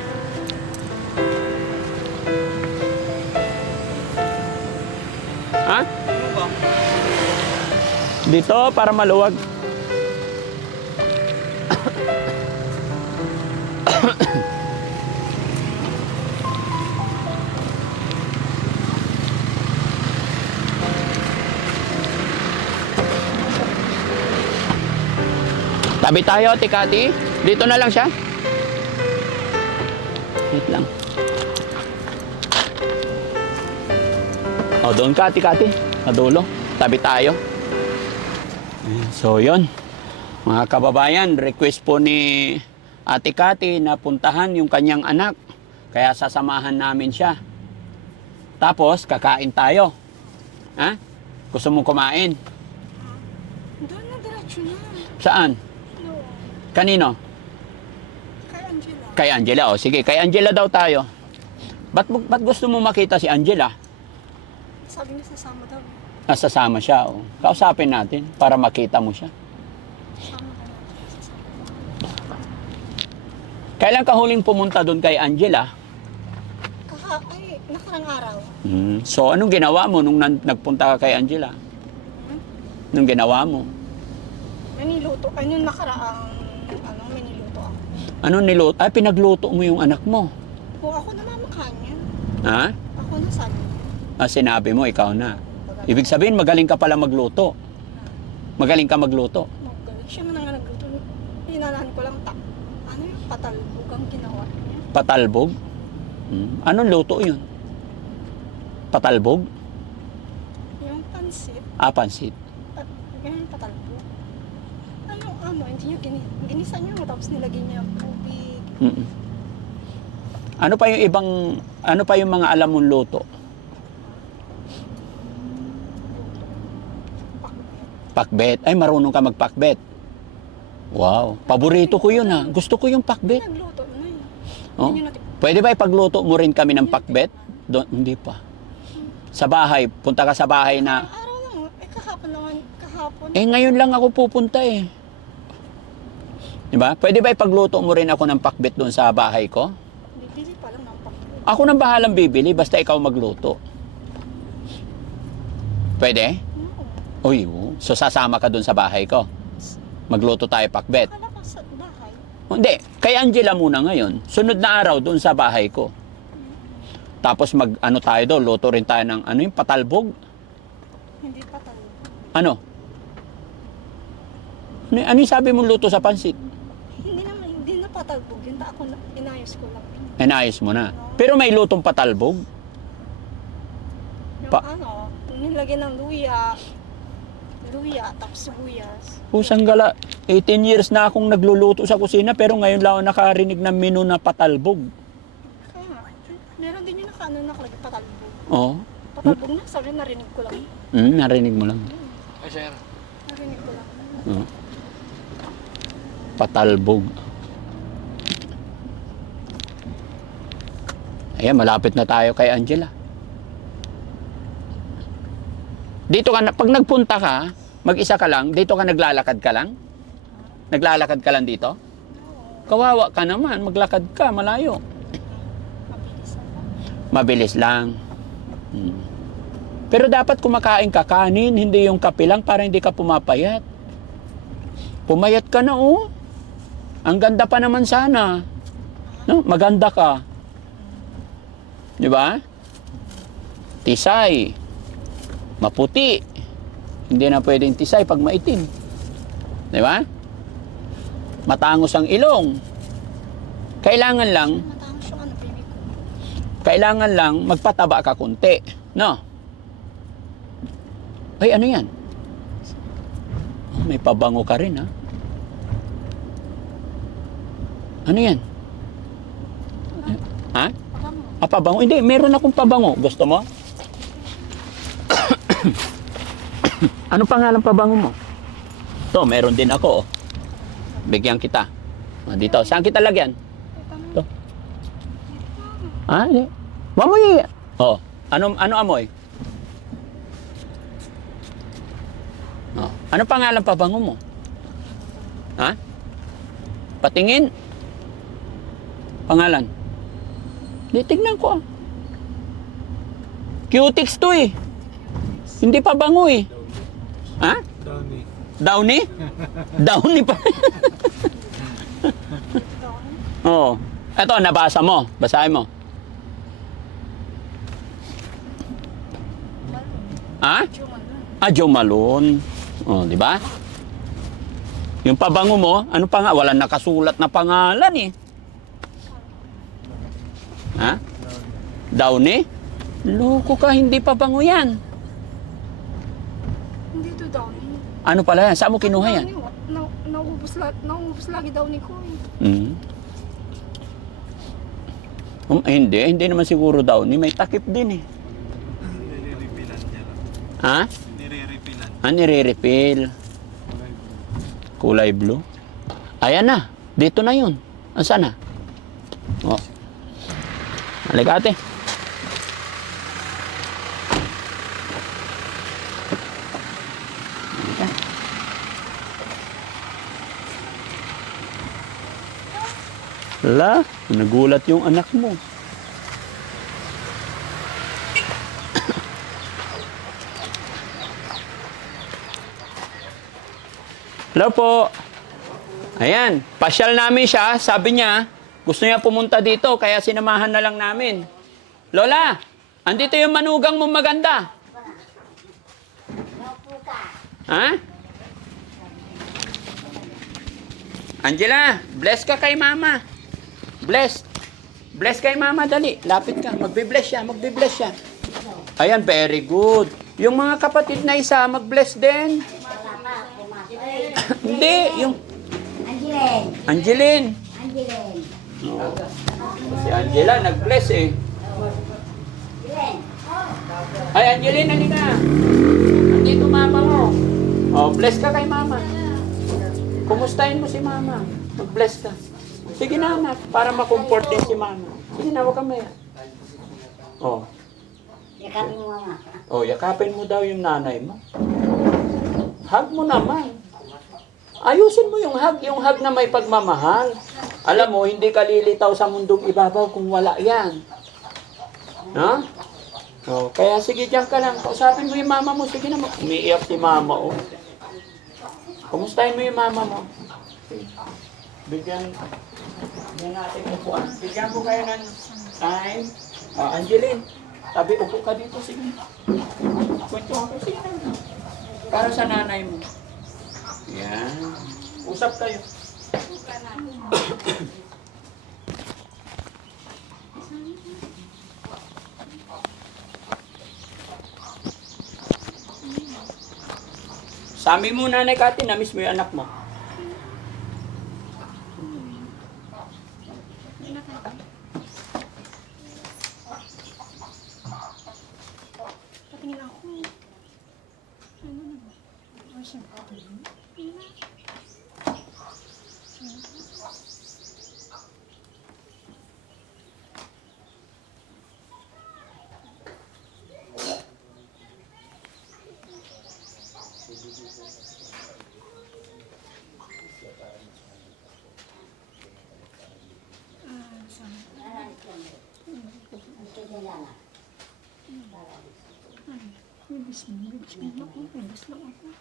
Ha? Dito, para maluwag. Tabi tayo, Ate Cathy. Dito na lang siya. Wait lang. O, doon ka, Ate Cathy. Sa dulo. Tabi tayo. So, yun. Mga kababayan, request po ni Ate Cathy na puntahan yung kanyang anak. Kaya sasamahan namin siya. Tapos, kakain tayo. Ha? Gusto mong kumain? Doon na, diretso na. Saan? No. Kanino? Kay Angela. Kay Angela. O, sige, kay Angela daw tayo. Ba't gusto mo makita si Angela? Sabi niya sasama daw. Nasasama siya. O. Kausapin natin para makita mo siya. Sasama daw. Kailan ka huling pumunta doon kay Angela? Nakarang araw. So, anong ginawa mo nung nagpunta ka kay Angela? Anong ginawa mo? Naniluto. Ay, yung nakaraang, may niluto ako. Anong niluto? Ay, pinagluto mo yung anak mo. Kung ako namamakhan niya. Ha? Ako na sabi. Sinabi mo, ikaw na. Ibig sabihin, magaling ka pala magluto. Magaling ka magluto. Magaling siya man nga nagluto. Hinanahan ko lang yung patalbog ang ginawa niya. Patalbog? Anong luto yun? Patalbog? Yung pansit. Pansit. Ganyan patalbog. Hindi niya ginisa niya tapos nilagyan niya tubig. Ano pa yung mga alam mong luto? Pakbet. Ay, marunong ka magpakbet. Wow. Paborito ko yun ha. Gusto ko yung pakbet. Nagluto na yun. Oh. Pwede ba ipagluto mo rin kami ng pakbet? Hindi pa. Sa bahay. Punta ka sa bahay na... Araw lang. Kahapon naman. Kahapon. Ngayon lang ako pupunta eh. Diba? Pwede ba ipagluto mo rin ako ng pakbet doon sa bahay ko? Bibili Ako nang bahalang bibili, basta ikaw magluto. Pwede? Uy, so sasama ka dun sa bahay ko. Magluto tayo pakbet. Akala ko sa bahay. Hindi, kay Angela muna ngayon. Sunod na araw dun sa bahay ko. Tapos ano tayo doon, luto rin tayo ng yung patalbog. Hindi pa tayo. Ano? Ano yung sabi mong luto sa pansit? Hindi na patalbog yun. Ako na, inayos ko lang. Inayos mo na. Pero may lutong patalbog. Yung Pa- nilagyan ng luya, tapos sibuyas. Pusang gala, 18 years na akong nagluluto sa kusina pero ngayon lang ako nakarinig ng menu na patalbog. Kaya nga, meron din yung nakalagay patalbog. Oo. Patalbog na, sabi narinig ko lang. Narinig mo lang. Ay, sir. Narinig ko lang. Oo. Patalbog. Ayan, malapit na tayo kay Angela. Dito ka na, pag nagpunta ka, mag-isa ka lang, dito ka naglalakad ka lang? Naglalakad ka lang dito? Kawawa ka naman, maglakad ka, malayo. Mabilis lang. Mabilis lang. Pero dapat kumakain ka kanin, hindi yung kape lang para hindi ka pumapayat. Pumayat ka na, oh. Ang ganda pa naman sana. No? Maganda ka. Di ba? Tisay. Maputi. Hindi na pwedeng tisay pag maitim. Di ba? Matangos ang ilong. Kailangan lang, Matangos yung baby ko. kailangan lang magpataba ka kunti. No? Ay, ano yan? Oh, may pabango ka rin, ha? Ano yan? Ha? Ah, pabango? Hindi, meron akong pabango. Gusto mo? Ano pangalan pabango mo? Ito, meron din ako. Oh. Bigyan kita. Oh, dito, saan kita lagyan? Ito. Ah, hindi. Mamoy. Oh, ano amoy? Oh, ano pangalan pabango mo? Ha? Patingin. Pangalan. Di, tignan ko. Ah. Cutix to eh. Hindi pa bango eh. Ha? Downy. Downy? Downy pa. Oo. Eto, nabasa mo. Basahin mo. Ha? Ah, Jo Malone. Oh, di ba? Yung pabango mo, ano pa nga? Walang nakasulat na pangalan eh. Ha? Downy? Loko ka, hindi pabango yan. Hindi to daw. Ano pala yan? Saan mo kinuha yan? Nauubos lagi daw ni ko. Hindi naman siguro Downy. May takip din eh. Nire-refilan niya lang. Ha? Nire-refilan. Nire-refill. Kulay blue. Ayan na. Dito na yun. Asan na? Oh. Halika ate. Hala, nagulat yung anak mo. Hello po. Ayan, pasyal namin siya. Sabi niya, gusto niya pumunta dito, kaya sinamahan na lang namin. Lola, andito yung manugang mong maganda. Ha? Angela, bless ka kay mama. Bless. Bless kay mama, dali. Lapit ka. Magbe-bless siya, magbe-bless siya. Ayan, very good. Yung mga kapatid na isa, mag-bless din. Hindi, yung... Angeline. Oh. Si Angela, nag-bless eh. Ay, Angeline, halika. Andito mama mo. Oh, bless ka kay mama. Kumustahin mo si mama. Mag-bless ka. Sige na, anak, para makomfort din si mama. Sige na, huwag ka maya. Oh. Yakapin mo mama. Oh, yakapin mo daw yung nanay mo. Hug mo naman. Ayusin mo yung hug na may pagmamahal. Alam mo, hindi ka lilitaw sa mundong ibabaw kung wala yan. Ha? Oh, kaya sige, diyan ka lang. Kausapin mo yung mama mo. Sige na, umiiyak si mama, oh. Kumustahin mo yung mama mo. Bigyan natin upuan. Bigyan ko kayo ng time. Angeline, sabi, upo ka dito. Sige. Kwento ako. Sige na. Para sa nanay mo. Yan. Usap kayo. Sa amin mo, Nanay Kati, na-miss mo yung anak mo. Patingin ako. Ano na ba? Ay, siyempre. Bibis lang ako. Bibis lang ako.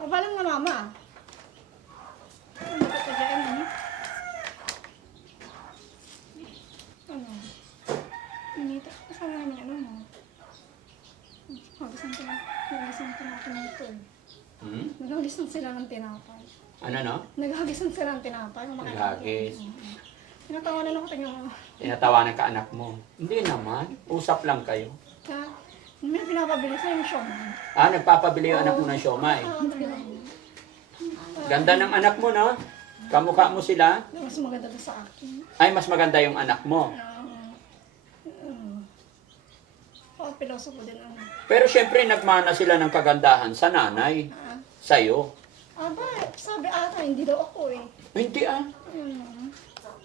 Papalang na mama. Ano ka tagaan mo? Ano? Inita ko sa namin ano mo. Nagisan sila ako nito eh. Naghagisan sila ng tinapay. Ano, no? Naghagisan sila ng tinapay. Naghagis. Tinatawanan ako tingnan mo. Tinatawanan ka anak mo. Hindi naman. Usap lang kayo. May pinapabili sa yung siomay. Nagpapabili yung anak mo ng siomay. Ganda ng anak mo, no? Kamukha mo sila. Mas maganda to sa akin. Ay, mas maganda yung anak mo. Pilosopo din ano. Pero syempre, nagmana sila ng kagandahan sa nanay. Sa'yo. Sabi ata, hindi daw ako eh. Hindi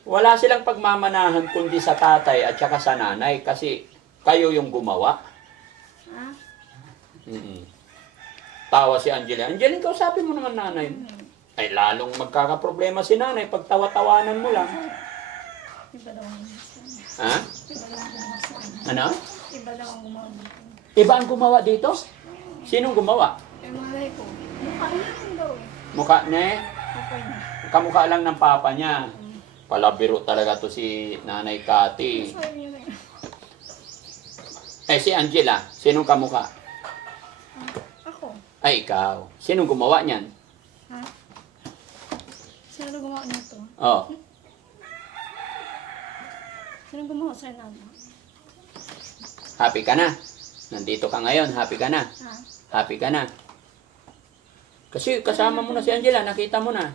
Wala silang pagmamanahan kundi sa tatay at saka sa nanay kasi kayo yung gumawa. Tawa si Angeline. Angeline, kausapin mo naman nanay. Ay, lalong magkakaproblema si nanay pag tawa-tawanan mo lang. Iba daw ang Ha? Iba daw ang gumawa sa akin. Ano? Iba daw ang gumawa dito. Iba ang gumawa dito? Sinong gumawa? Eh, malay ko. Mukha niya rin daw eh. Mukha ne? Okay na. Kamukha lang ng papa niya. Palabiro talaga to si Nanay Kati. Sabi niya na yun. Si Angela, sinong kamukha? Ako. Ay, ikaw. Sinong gumawa niyan? Ha? Sino gumawa nito? Oh. Sino gumawa sa inyo? Happy ka na? Nandito ka ngayon, happy ka na? Ha? Happy ka na? Kasi kasama mo na si Angela, nakita mo na.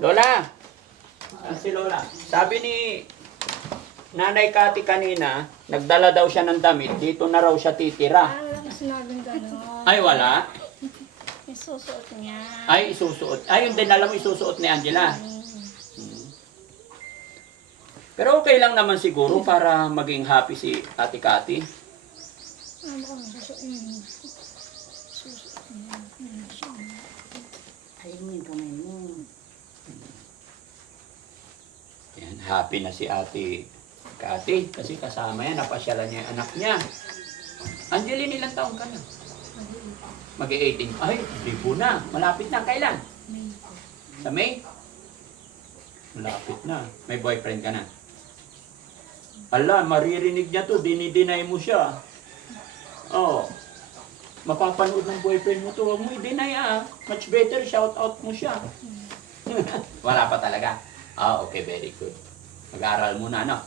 Lola! Si Lola. Sabi ni Nanay Kati kanina, nagdala daw siya ng damit, dito na raw siya titira. Wala ko sinabing gano'n. Ay, wala? Isusuot niya. Ay, isusuot. Ay, yung dinala mo isusuot ni Angela. Pero okay lang naman siguro para maging happy si Ate Kati. Ano ko susuot niya. Susuot niya. Ayun yung kamay mo. Yan, happy na si Ate Kati kasi kasama yan, napasyalan niya yung anak niya. Angeline, ilang taon ka na? Mag-18. Ay, libo na. Malapit na. Kailan? Sa May? Malapit na. May boyfriend ka na? Ala, maririnig niya to. Dinideny mo siya. Oh. Mapapanood ng boyfriend mo to. Huwag mo i-deny Much better, shout out mo siya. Wala pa talaga. Okay, very good. Mag-aaral muna, no?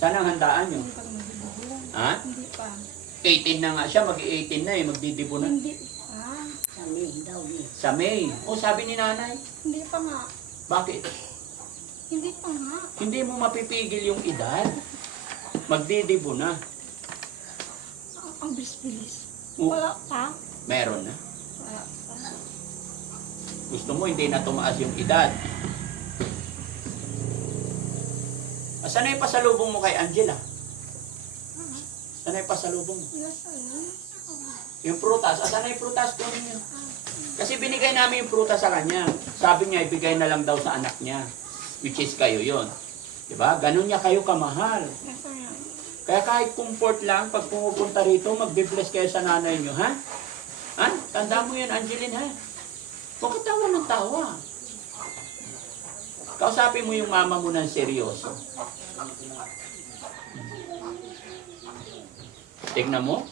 Saan ang handaan nyo? Hindi pa magdidibo. Ha? Hindi pa. 18 na nga siya, mag-18 na magdidibo na. Hindi pa. Sabi daw niya. Sa May. Sabi ni nanay. Hindi pa nga. Bakit? Hindi pa nga. Hindi mo mapipigil yung edad. Magdidibo na. Ang bilis-bilis. Oh. Wala pa. Meron na. Wala pa. Gusto mo hindi na tumaas yung edad. Asan na yung pasalubong mo kay Angela? Ano yung pasalubong mo? Nasa ano? Yung prutas. Asan na yung prutas? Kunin yun. Kasi binigay namin yung prutas sa kanya. Sabi niya, ibigay na lang daw sa anak niya. Which is kayo yon. Diba? Ganun niya kayo kamahal. Nasa yan. Kaya kahit comfort lang, pag pumupunta rito, magbe-bless kayo sa nanay niyo, ha? Ha? Tanda mo yan, Angeline, ha? Huwag ka tawa ng tawa. Kausapin mo yung mama mo ng seryoso. Tignan mo,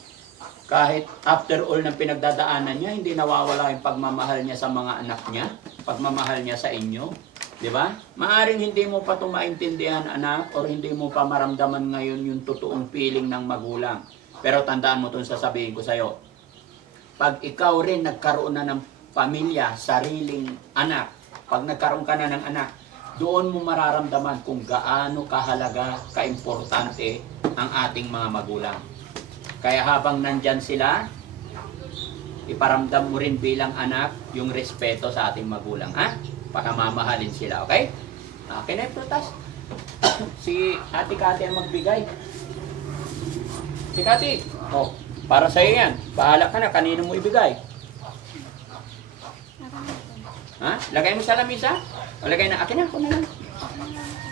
kahit after all ng pinagdadaanan niya, hindi nawawala yung pagmamahal niya sa mga anak niya, pagmamahal niya sa inyo. Di ba? Maaring hindi mo pa ito maintindihan, anak, or hindi mo pa maramdaman ngayon yung totoong feeling ng magulang. Pero tandaan mo itong sasabihin ko sa'yo. Pag ikaw rin nagkaroon na ng pamilya, sariling anak, pag nagkaroon ka na ng anak, doon mo mararamdaman kung gaano kahalaga, kaimportante ang ating mga magulang. Kaya habang nandyan sila, iparamdam mo rin bilang anak yung respeto sa ating magulang, ha? Pakamamahalin sila, okay? Okay na yung prutas. Si Ate Kati ang magbigay. Si Kati, oh, para sa'yo yan. Bahala ka na, kanino mo ibigay? Ha? Lagay mo sa lamisa? O lagay na, akin na, ako na lang.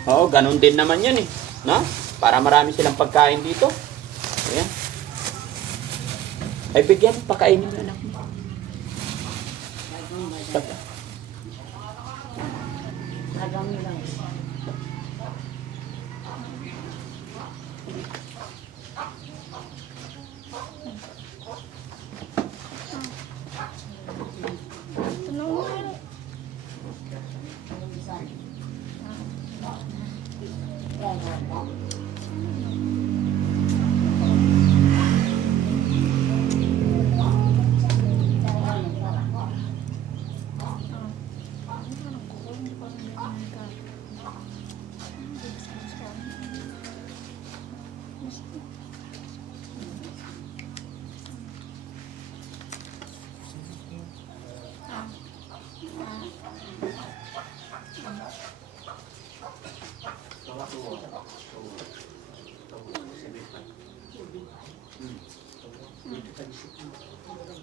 Oo, ganun din naman yan eh. No? Para marami silang pagkain dito. Ayan. Ay, bigyan, pakainin mo anak mo. Sabi. Tanong mo.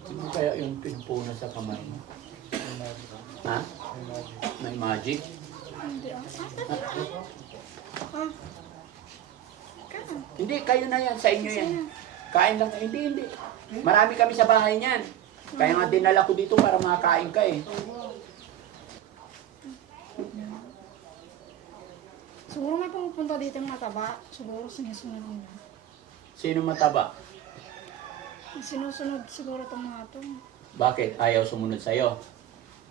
Ano kaya yung pinupuna sa kamay mo? Ha? May magic? Hindi ah. Kaya. Hindi, kayo na yan. Sa inyo yan. Kain lang. Hindi, hindi. Marami kami sa bahay niyan. Kaya nga dinala ko dito para makakain ka eh. Siguro may pumupunta dito yung mataba. Siguro sinusunod nila. Sino mataba? Sinusunod siguro itong mga to. Bakit? Ayaw sumunod sa'yo?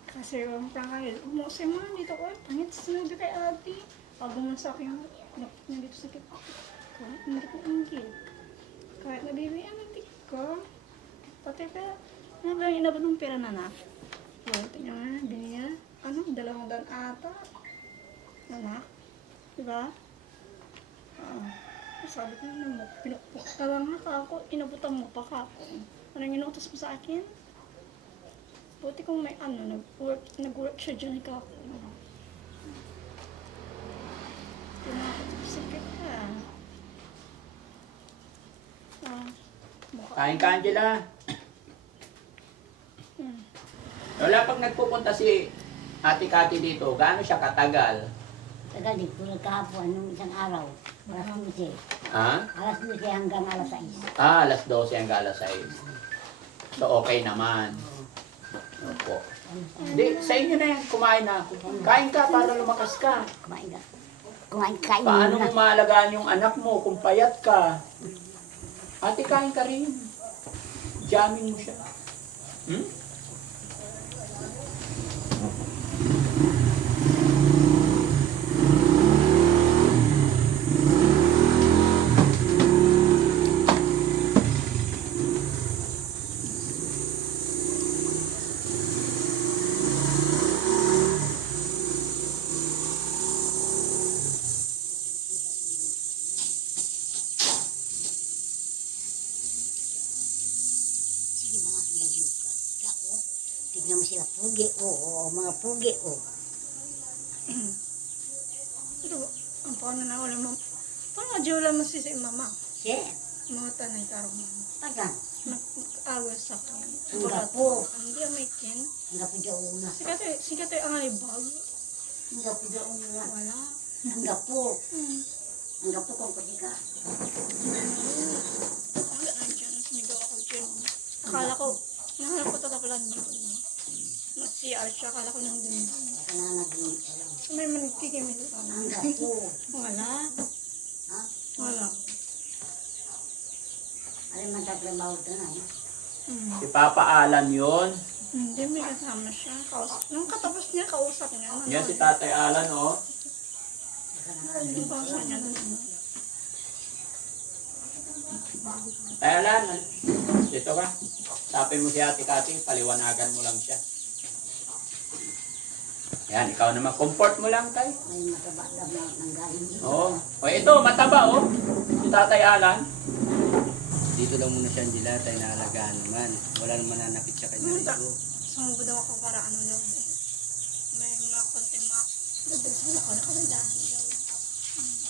Kasi yung pangkahil, umuusay mo dito ko. Pangit, sunod kay ate. Pag sa akin, dapat na dito sa kita. Hindi ko ingit. Kahit nabibigyan ng ko. Pati pa, ano ba yung inabot ng pera na na? Well, tingnan nga, binigyan. Ano, 200 ata. Anak. Diba? Sabi ko naman, pinupuk ka lang ha ako, inabutan mo pa ka ako. Anong inutos mo sa akin? Buti kung may ano, nag-work siya dyan ka ako. Pinakasikat ka. Kain ka, Angela. Wala pag nagpupunta si Ate Kati dito, gaano siya katagal? Tagal dito, kahapon, nung isang araw, alas 12. Ha? Alas 12 hanggang alas 6. Alas 12 hanggang alas 6. So, okay naman. Opo. Hindi, sa inyo na yan, kumain na ako. Kain ka para lumakas ka. Kumain ka. Kain Paano na. mo maalagaan yung anak mo kung payat ka? Ate, kain ka rin. Jamming mo siya. Hmm? Sige mga hingin ko. Tao, tignan mo sila pugi. Oo, mga pugi. Ito, ang paano na ulit mo? Paano nga Jola mo si mama? Siya, Mga tanay karong Tagan. nag-agos sa akin. Ang gapo. Hindi may kin. Ang gapo daw una. Sikat ay ang ibag. Ang gapo daw una. Wala. Ang gapo. Hmm. Ang gapo kung pati ka. Wala na dyan. Sumigaw ako dyan. Akala ko, nahanap ko tatapalan dito na. Nag-CR siya. Akala ko nandun. Baka na nag-iit pa lang. May managkikimil ka na. Ang gapo. Wala. Ha? Wala. Alam man tatrabaho ka na eh. Si Papa Alan yun. Hindi, may kasama siya. Nung katapos niya, kausap niya. Yan si Tatay Alan, oh. Yung kausap niya. Tay Alan, dito ka. Tapin mo si Ate Kati, paliwanagan mo lang siya. Yan, ikaw naman. Comfort mo lang, Tay. May mataba-dab na ng galing dito. Oo. O ito, mataba, oh. Si Tatay Alan. Dito lang muna siya, Angela, tayo naalagaan naman. Wala naman nanakit sa kanya rito. Sumubo daw ako para ano daw. May mga konti dadalhin ako na kagandahan daw.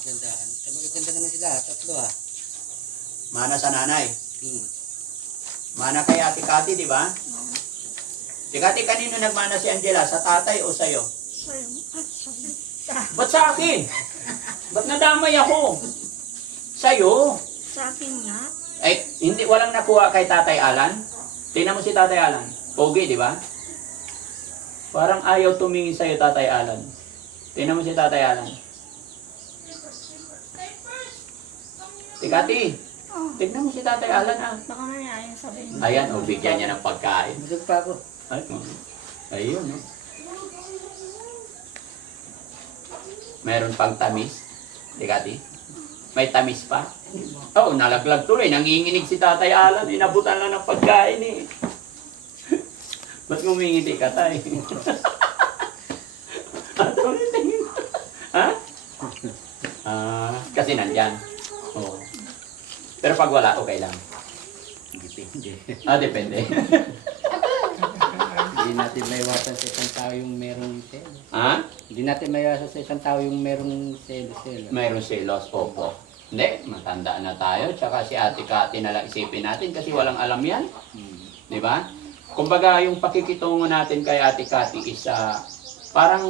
Gandahan. Ay, magaganda naman sila, tatlo ah. Mana sa nanay. Hmm. Mana kay Ate Kati, di ba? Si Kati, kanino nagmana si Angela? Sa tatay o sa'yo? Sorry. Sorry. Ba't sa akin? Ba't nadamay ako? Sa'yo. Sa akin nga. Ay, hindi, walang nakuha kay Tatay Alan. Tingnan mo si Tatay Alan. Pogi, di ba? Parang ayaw tumingin sa'yo, Tatay Alan. Tingnan mo si Tatay Alan. Tikati, Oh, tignan mo si Tatay Alan, ah. baka may ayaw sabihin. Ayan, o, bigyan niya ng pagkain. Busog pa ako. Ay, ayun, no? Meron pang tamis. Tikati, may tamis pa. Oo, nalaglag tuloy. Nanginginig si Tatay Alan. Inabutan lang ng pagkain, eh. Ba't ngumingiti ka, Tay? At ulitin. Ha? Kasi nandyan. Oo. Pero pag wala, okay lang. Depende. Depende. Hindi natin maiwasan sa isang tao yung merong selo. Ha? Hindi natin maiwasan sa isang tao yung merong selo. Mayroon selos, opo. Hindi, matanda na tayo. Tsaka si Ate Kati na lang isipin natin kasi walang alam yan. Hmm. Di ba? Kumbaga, yung pakikitungo natin kay Ate Kati is parang,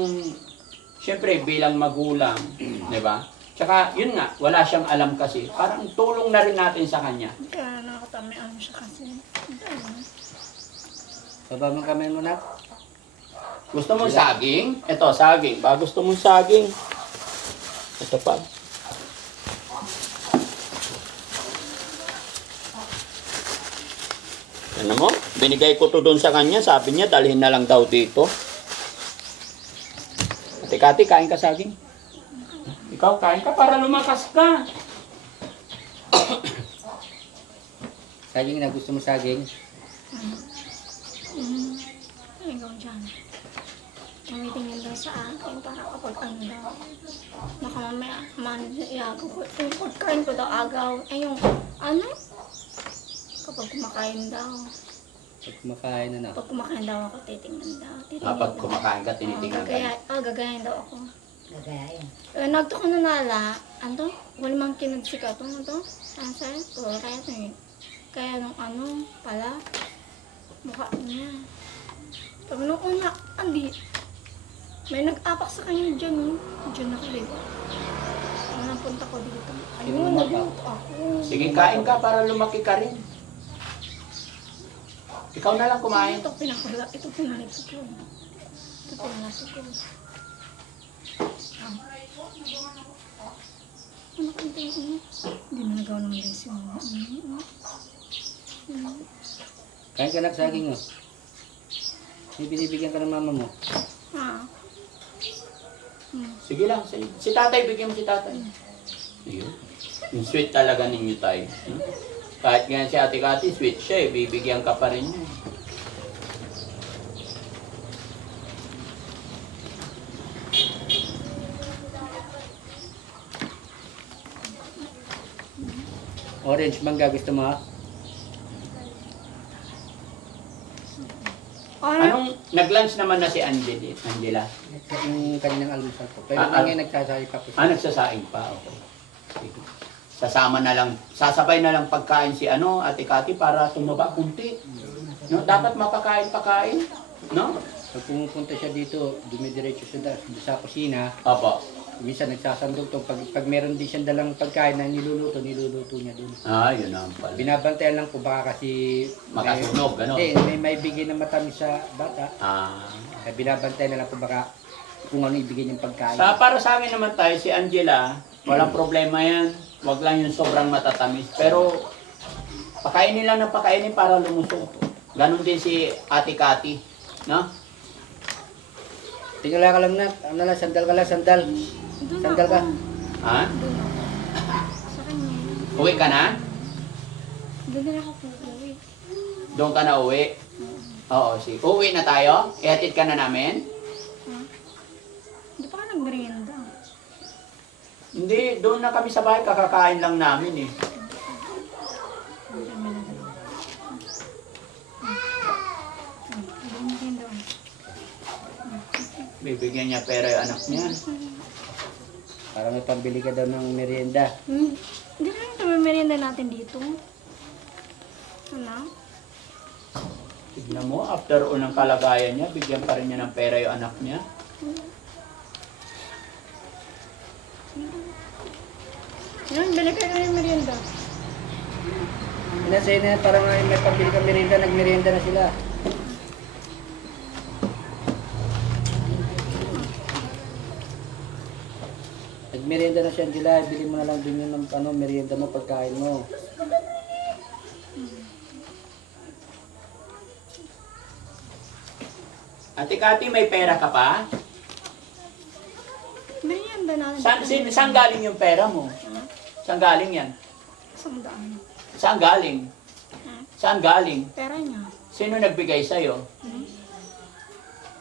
syempre, bilang magulang, di ba? Tsaka, yun nga, wala siyang alam kasi. Parang tulong na rin natin sa kanya. Kaya nakatamian siya kasi. Baba mo kamay mo na. Gusto mong saging? Ito, saging. Ba, gusto mong saging? Ito pa. Ano mo? Binigay ko to doon sa kanya. Sabi niya, dalhin na lang daw dito. Ate Kati, kain ka saging? Ikaw, kain ka para lumakas ka. Saging na, gusto mo saging? Ano gawin dyan? Tumitingin daw sa akin para kapag ano daw. Baka mamaya maniyago ko. Yung pagkain ko daw agaw. Ay yung ano? Kapag kumakain daw. Pag kumakain na. Pag kumakain daw ako, titingnan daw. Kapag kumakain ka, tinitingnan ka. Gagayahin daw ako. Gagayain. Nagto ko na nala. Ano? Walimang kinagsikat. Ano to? Ano sa'yo? Oo, kaya ito eh. Kaya nung ano pala, mukha niya. Sabi nung una, andi. May nag-apak sa kanya dyan. Dyan nakaliwa. Ano napunta ko dito? Ayun, nagluto ako. Sige, kain ka para lumaki ka rin. Ikaw na lang kumain. Ito pinakula. Ito pinalito ko. Ito pinalito ko. Ano kanta yun? Hindi na nagawa naman din si mama. Kain ka na saging mo. May binibigyan ka ng mama mo. Ah. Sige lang, si tatay, bigyan mo si tatay. Ayun. Yung sweet talaga ninyo, tay. Kahit nga si Ate Kati, sweet siya eh. Bibigyan ka pa rin niya. Orange mangga, gusto mo ha? Anong nag-lunch naman na si Angela? Yung kaninang almusal ko. Pero Ah, ngayon nagsasabi pa po. Nagsasaing pa. Okay. Sige. sasabay na lang pagkain si Ate Kati para tumaba kunti. No, dapat mapakain-pakain, no? Pag pumupunta siya dito, dumidiretso siya sa kusina. Opo. Minsan nagsasandok to. Pag meron din siyang dalang pagkain na niluluto niya doon. Yun ang pala. Binabantayan lang po baka kasi Makasunog, ano? Hindi, may bigay ng matamis sa bata. Ah. Kaya binabantayan na lang po baka kung ano ibigay niyang pagkain. Para sa akin naman tayo, si Angela, walang problema yan. Huwag lang yung sobrang matatamis. Pero, pakainin lang ng pakainin para lumusog. Ganon din si Ate Kati. No? Tingala ka lang na, ano lang, sandal ka lang, sandal. Doon Sandal ka. ako. Ha? Doon ako. Sa kanya. Uwi ka na? Doon na ako pupuwi. Doon ka na uwi? Oo, sige. Uwi na tayo? Ihatid ka na namin? Ha? Hindi pa ka nagmerienda. Hindi, doon na kami sa bahay. Kakakain lang namin eh. Bibigyan niya pera yung anak niya. Para may pambili ka daw ng merienda. Hindi na yung merienda natin dito. Ano? Tignan mo, after unang kalagayan niya, bigyan pa rin niya ng pera yung anak niya. Yan, bili kayo ng merienda. Inasay na para may pambili ka merienda, nagmerienda na sila. Nagmerienda na siya, Angela. Bili mo na lang din yun ng merienda mo, pagkain mo. Ate Kati, may pera ka pa? Merienda natin. Saan galing yung pera mo? Saan galing yan? Isang daan. Saan galing? Saan galing? Pera niya. Sino nagbigay sa'yo?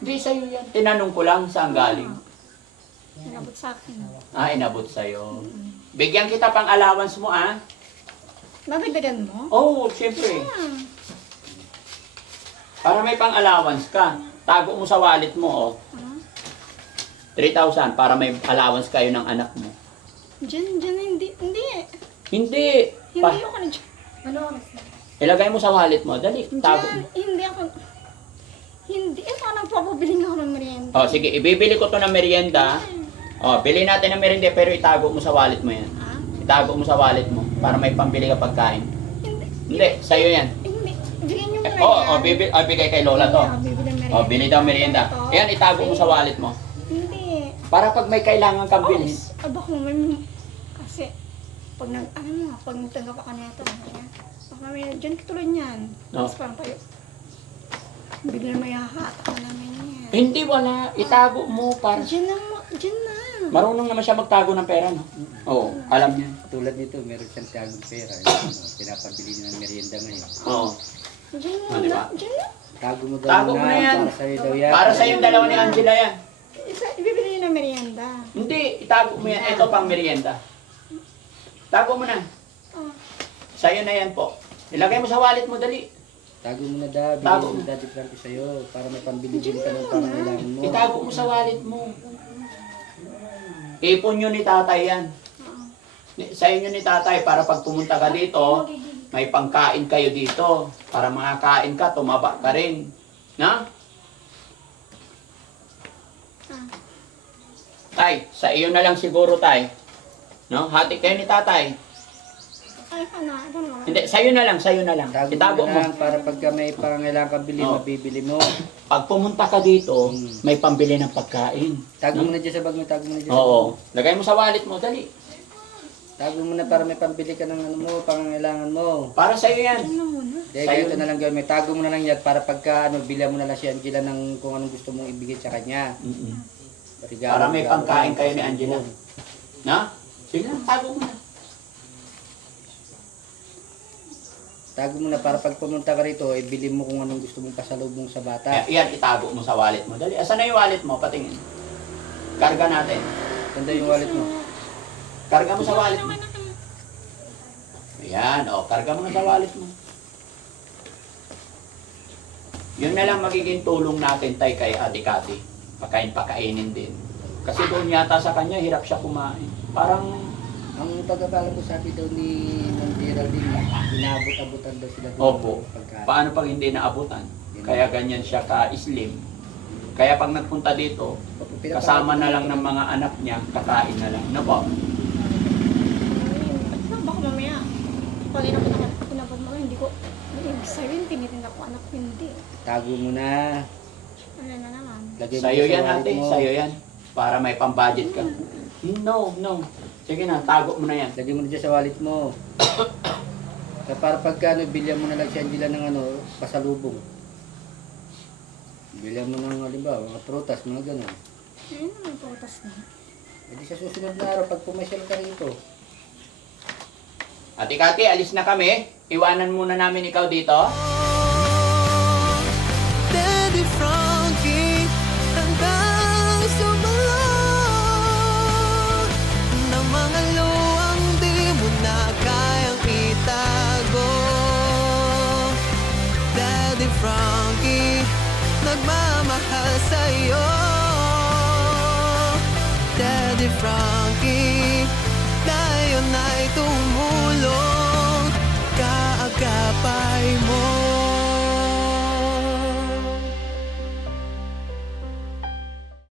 Hindi sa'yo yan. Tinanong ko lang saan galing. Nilabot sa akin. Inabot sa'yo. Bigyan kita pang allowance mo, Nadagdagan mo? Oo, siyempre. Para may pang allowance ka. Tago mo sa wallet mo, 3,000 para may allowance kayo ng anak mo. Diyan, hindi. Hindi. Hindi ako na dyan. Ano oras na? Ilagay mo sa wallet mo. Dali, tago mo. Hindi ako. Hindi. Ito, nagpapabili nga ako ng merienda. Sige, ibibili ko to ng merienda. Bili natin ng merienda pero itago mo sa wallet mo yan. Ha? Itago mo sa wallet mo para may pambili ka pagkain. Hindi, sa'yo yan. Hindi. Bigyan niyo muna yan. Bigay kay Lola to. Bibili ng merienda. Bili daw merienda. Yan, itago mo sa wallet mo. Hindi. Para pag may kailangan kang bilhin. Aba kung may... Kasi, pag pag nagtanggap ako nito, baka may, dyan katulad niyan. No. Tapos parang tayo, bigla may hahatak na namin yan. Hindi, wala. Itago mo para... Dyan na. Marunong naman siya magtago ng pera, no? Oo, alam niya. Tulad nito, meron siyang tiyagong pera. Pinapabili niya ng merienda ngayon. Oo. Dyan na. Di ba? Dyan na. Tago mo daw Tago mo na yan. para sa'yo daw yan. Para sa yung dalawa ni Angela yan. Ibibili niyo ng merienda. Hindi, itago mo yan. Ito pang merienda. Tago mo na. Oh. Sa'yo na yan po. Ilagay mo sa wallet mo, dali. Tago mo na daw, Tago bigyan mo mo. Daddy Frankie sa'yo para may pambili din ka ng pangailangan mo. Itago mo sa wallet mo. Ipon nyo ni tatay yan. Sa inyo ni tatay para pag pumunta ka dito, may pangkain kayo dito. Para makakain ka, tumaba ka rin. Na? Tay, sa iyo na lang siguro, tay. No? Hati kayo ni tatay. Ay, ito na. Hindi, sa'yo na lang. Tago Itago mo mo. na lang para pagka may pangailangan ka bili, Oh. mabibili mo. Pag pumunta ka dito, may pambili ng pagkain. Tago mo na dyan sa bag mo, tago mo na dyan. Oo. Lagay mo sa wallet mo, dali. Tago mo na para may pambili ka ng ano mo, pangailangan mo. Para sa'yo yan. Ano muna? Kaya Sa'yo. ganito na lang gawin. May tago mo na lang yan para pagka bilhan mo na lang si Angela ng kung anong gusto mong ibigay sa kanya. Regalo, Para may regalo. pangkain kayo ni Angela. Na? Sige na, tago mo na. Tago mo na para pag pumunta ka rito, ibili mo kung anong gusto mong pasalubong sa bata. Yan, itago mo sa wallet mo. Dali, asan na yung wallet mo? Patingin. Karga natin. Ganda yung wallet mo. Karga mo sa wallet mo. Ayan, karga mo na sa wallet mo. Yun na lang magiging tulong natin tay kay Ate Kati. Pakainin din. Kasi doon yata sa kanya, hirap siya kumain. Parang Ang pagkakala ko sabi daw ni Ma'am Geraldine, inaabot-abutan daw sila doon. Opo. Pagka, Paano pag hindi naabutan? Kaya ganyan siya ka-slim. Kaya pag nagpunta dito, kasama na lang ng mga anak niya, kakain na lang. Ano po? Baka mamaya, pag pinapag mo, hindi ko, ibig sabihin, tinitinda ko anak ko, hindi. Tago mo na. Ano na naman. Lagay mo Sa'yo sa yan wallet ate, mo. sa'yo yan. Para may pambudget ka. No, no. Sige na, tago mo na yan. Lagay mo na dyan sa wallet mo. Kaya para pagka bilhan mo na lang si Angela ng pasalubong. Bilhan mo ng, halimbawa, mga prutas, mga gano'n. Ayun naman, putas na. E di sa susunod na araw, pag pumasyal ka rito, Ate Kati, alis na kami. Iwanan muna namin ikaw dito. Daddy Frankie, hanggang sumalot ng mga luwang di mo na kayang itago. Daddy Frankie, nagmamahal sa'yo. Daddy Frankie, ngayon ay tumulo.